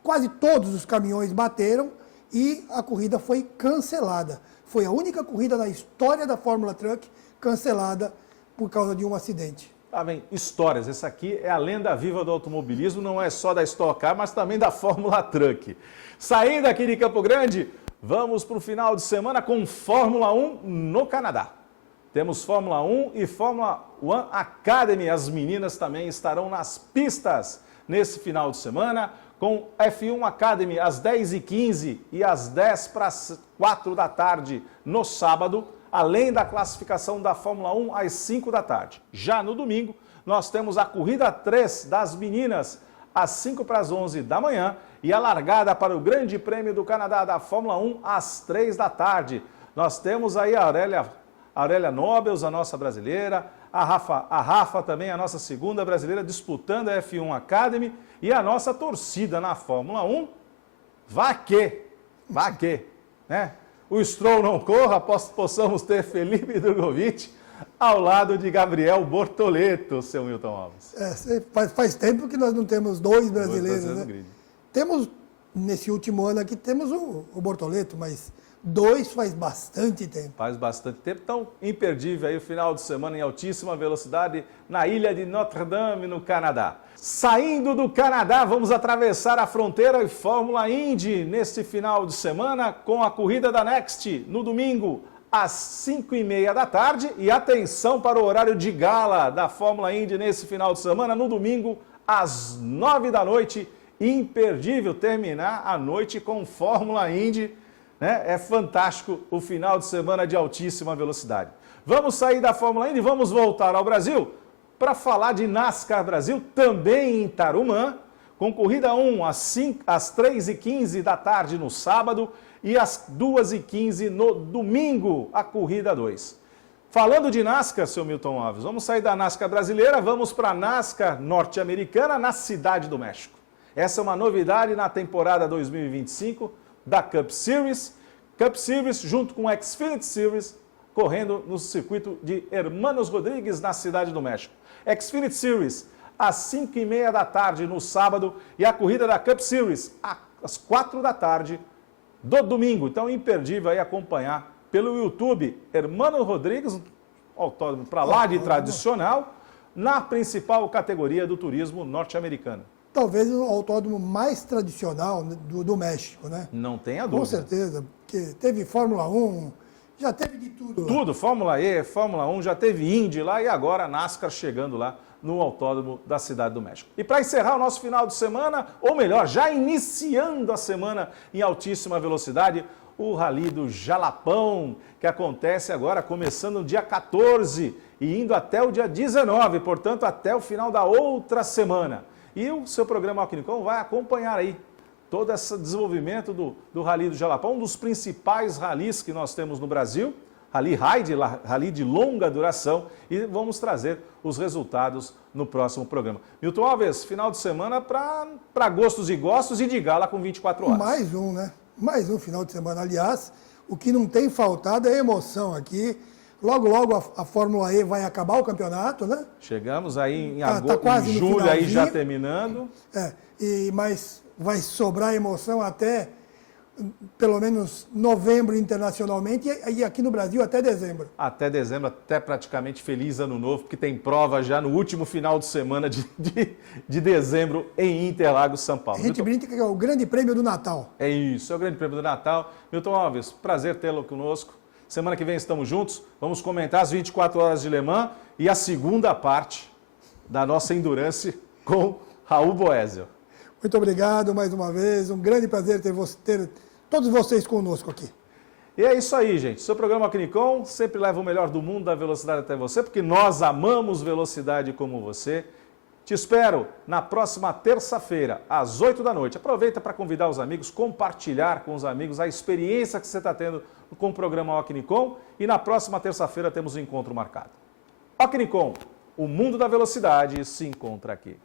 quase todos os caminhões bateram e a corrida foi cancelada. Foi a única corrida na história da Fórmula Truck cancelada por causa de um acidente. Tá bem, histórias. Essa aqui é a lenda viva do automobilismo, não é só da Stock Car, mas também da Fórmula Truck. Saindo aqui de Campo Grande, vamos para o final de semana com Fórmula 1 no Canadá. Temos Fórmula 1 e Fórmula 1 Academy. As meninas também estarão nas pistas nesse final de semana, com F1 Academy às 10h15 e às 10 para 4 da tarde no sábado, além da classificação da Fórmula 1 às 5 da tarde. Já no domingo, nós temos a corrida 3 das meninas às 5 para as 11 da manhã e a largada para o Grande Prêmio do Canadá da Fórmula 1 às 3 da tarde. Nós temos aí a Aurélia Nobels, a nossa brasileira, a Rafa também, a nossa segunda brasileira, disputando a F1 Academy, e a nossa torcida na Fórmula 1, vá que, né? O Stroll não corra, possamos ter Felipe Drogovic ao lado de Gabriel Bortoleto, seu Milton Alves. Faz tempo que nós não temos dois brasileiros, né? Temos, nesse último ano aqui, temos o Bortoleto, mas dois faz bastante tempo. Faz bastante tempo, então imperdível aí o final de semana em altíssima velocidade na ilha de Notre Dame, no Canadá. Saindo do Canadá, vamos atravessar a fronteira e Fórmula Indy neste final de semana com a corrida da Next no domingo às 5h30 da tarde. E atenção para o horário de gala da Fórmula Indy nesse final de semana, no domingo às 9 da noite. Imperdível terminar a noite com Fórmula Indy. É fantástico o final de semana de altíssima velocidade. Vamos sair da Fórmula Indy e vamos voltar ao Brasil para falar de NASCAR Brasil, também em Tarumã, com corrida 1 às 3h15 da tarde no sábado e às 2h15 no domingo, a corrida 2. Falando de NASCAR, seu Milton Alves, vamos sair da NASCAR brasileira, vamos para a NASCAR norte-americana na Cidade do México. Essa é uma novidade na temporada 2025 da Cup Series junto com o Xfinity Series, correndo no circuito de Hermanos Rodrigues, na Cidade do México. Xfinity Series às 5h30 da tarde no sábado e a corrida da Cup Series às 4 da tarde do domingo. Então, imperdível aí acompanhar pelo YouTube Hermanos Rodrigues, autódromo para lá de tradicional, na principal categoria do turismo norte-americano. Talvez o autódromo mais tradicional do México, né? Não tenha dúvida. Com certeza, porque teve Fórmula 1, já teve de tudo. Tudo, Fórmula E, Fórmula 1, já teve Indy lá e agora a NASCAR chegando lá no autódromo da Cidade do México. E para encerrar o nosso final de semana, ou melhor, já iniciando a semana em altíssima velocidade, o Rally do Jalapão, que acontece agora começando no dia 14 e indo até o dia 19, portanto até o final da outra semana. E o seu programa Alquinicom vai acompanhar aí todo esse desenvolvimento do Rally do Jalapão, um dos principais rallies que nós temos no Brasil, Rally de longa duração, e vamos trazer os resultados no próximo programa. Milton Alves, final de semana para gostos e gostos e de gala com 24 horas. Mais um, né? Mais um final de semana. Aliás, o que não tem faltado é emoção aqui. Logo, logo a Fórmula E vai acabar o campeonato, né? Chegamos aí em julho, aí já terminando. Mas vai sobrar emoção até, pelo menos, novembro internacionalmente e aqui no Brasil até dezembro. Até dezembro, até praticamente feliz ano novo, porque tem prova já no último final de semana de dezembro em Interlagos, São Paulo. A gente brinca que é o Grande Prêmio do Natal. É isso, é o Grande Prêmio do Natal. Milton Alves, prazer tê-lo conosco. Semana que vem estamos juntos, vamos comentar as 24 horas de Le Mans e a segunda parte da nossa Endurance com Raul Boésio. Muito obrigado mais uma vez, um grande prazer ter todos vocês conosco aqui. E é isso aí, gente. Seu programa Acnicom sempre leva o melhor do mundo da velocidade até você, porque nós amamos velocidade como você. Te espero na próxima terça-feira, às 8 da noite. Aproveita para convidar os amigos, compartilhar com os amigos a experiência que você está tendo com o programa Acnicom. E na próxima terça-feira temos um encontro marcado. Acnicom, o mundo da velocidade se encontra aqui.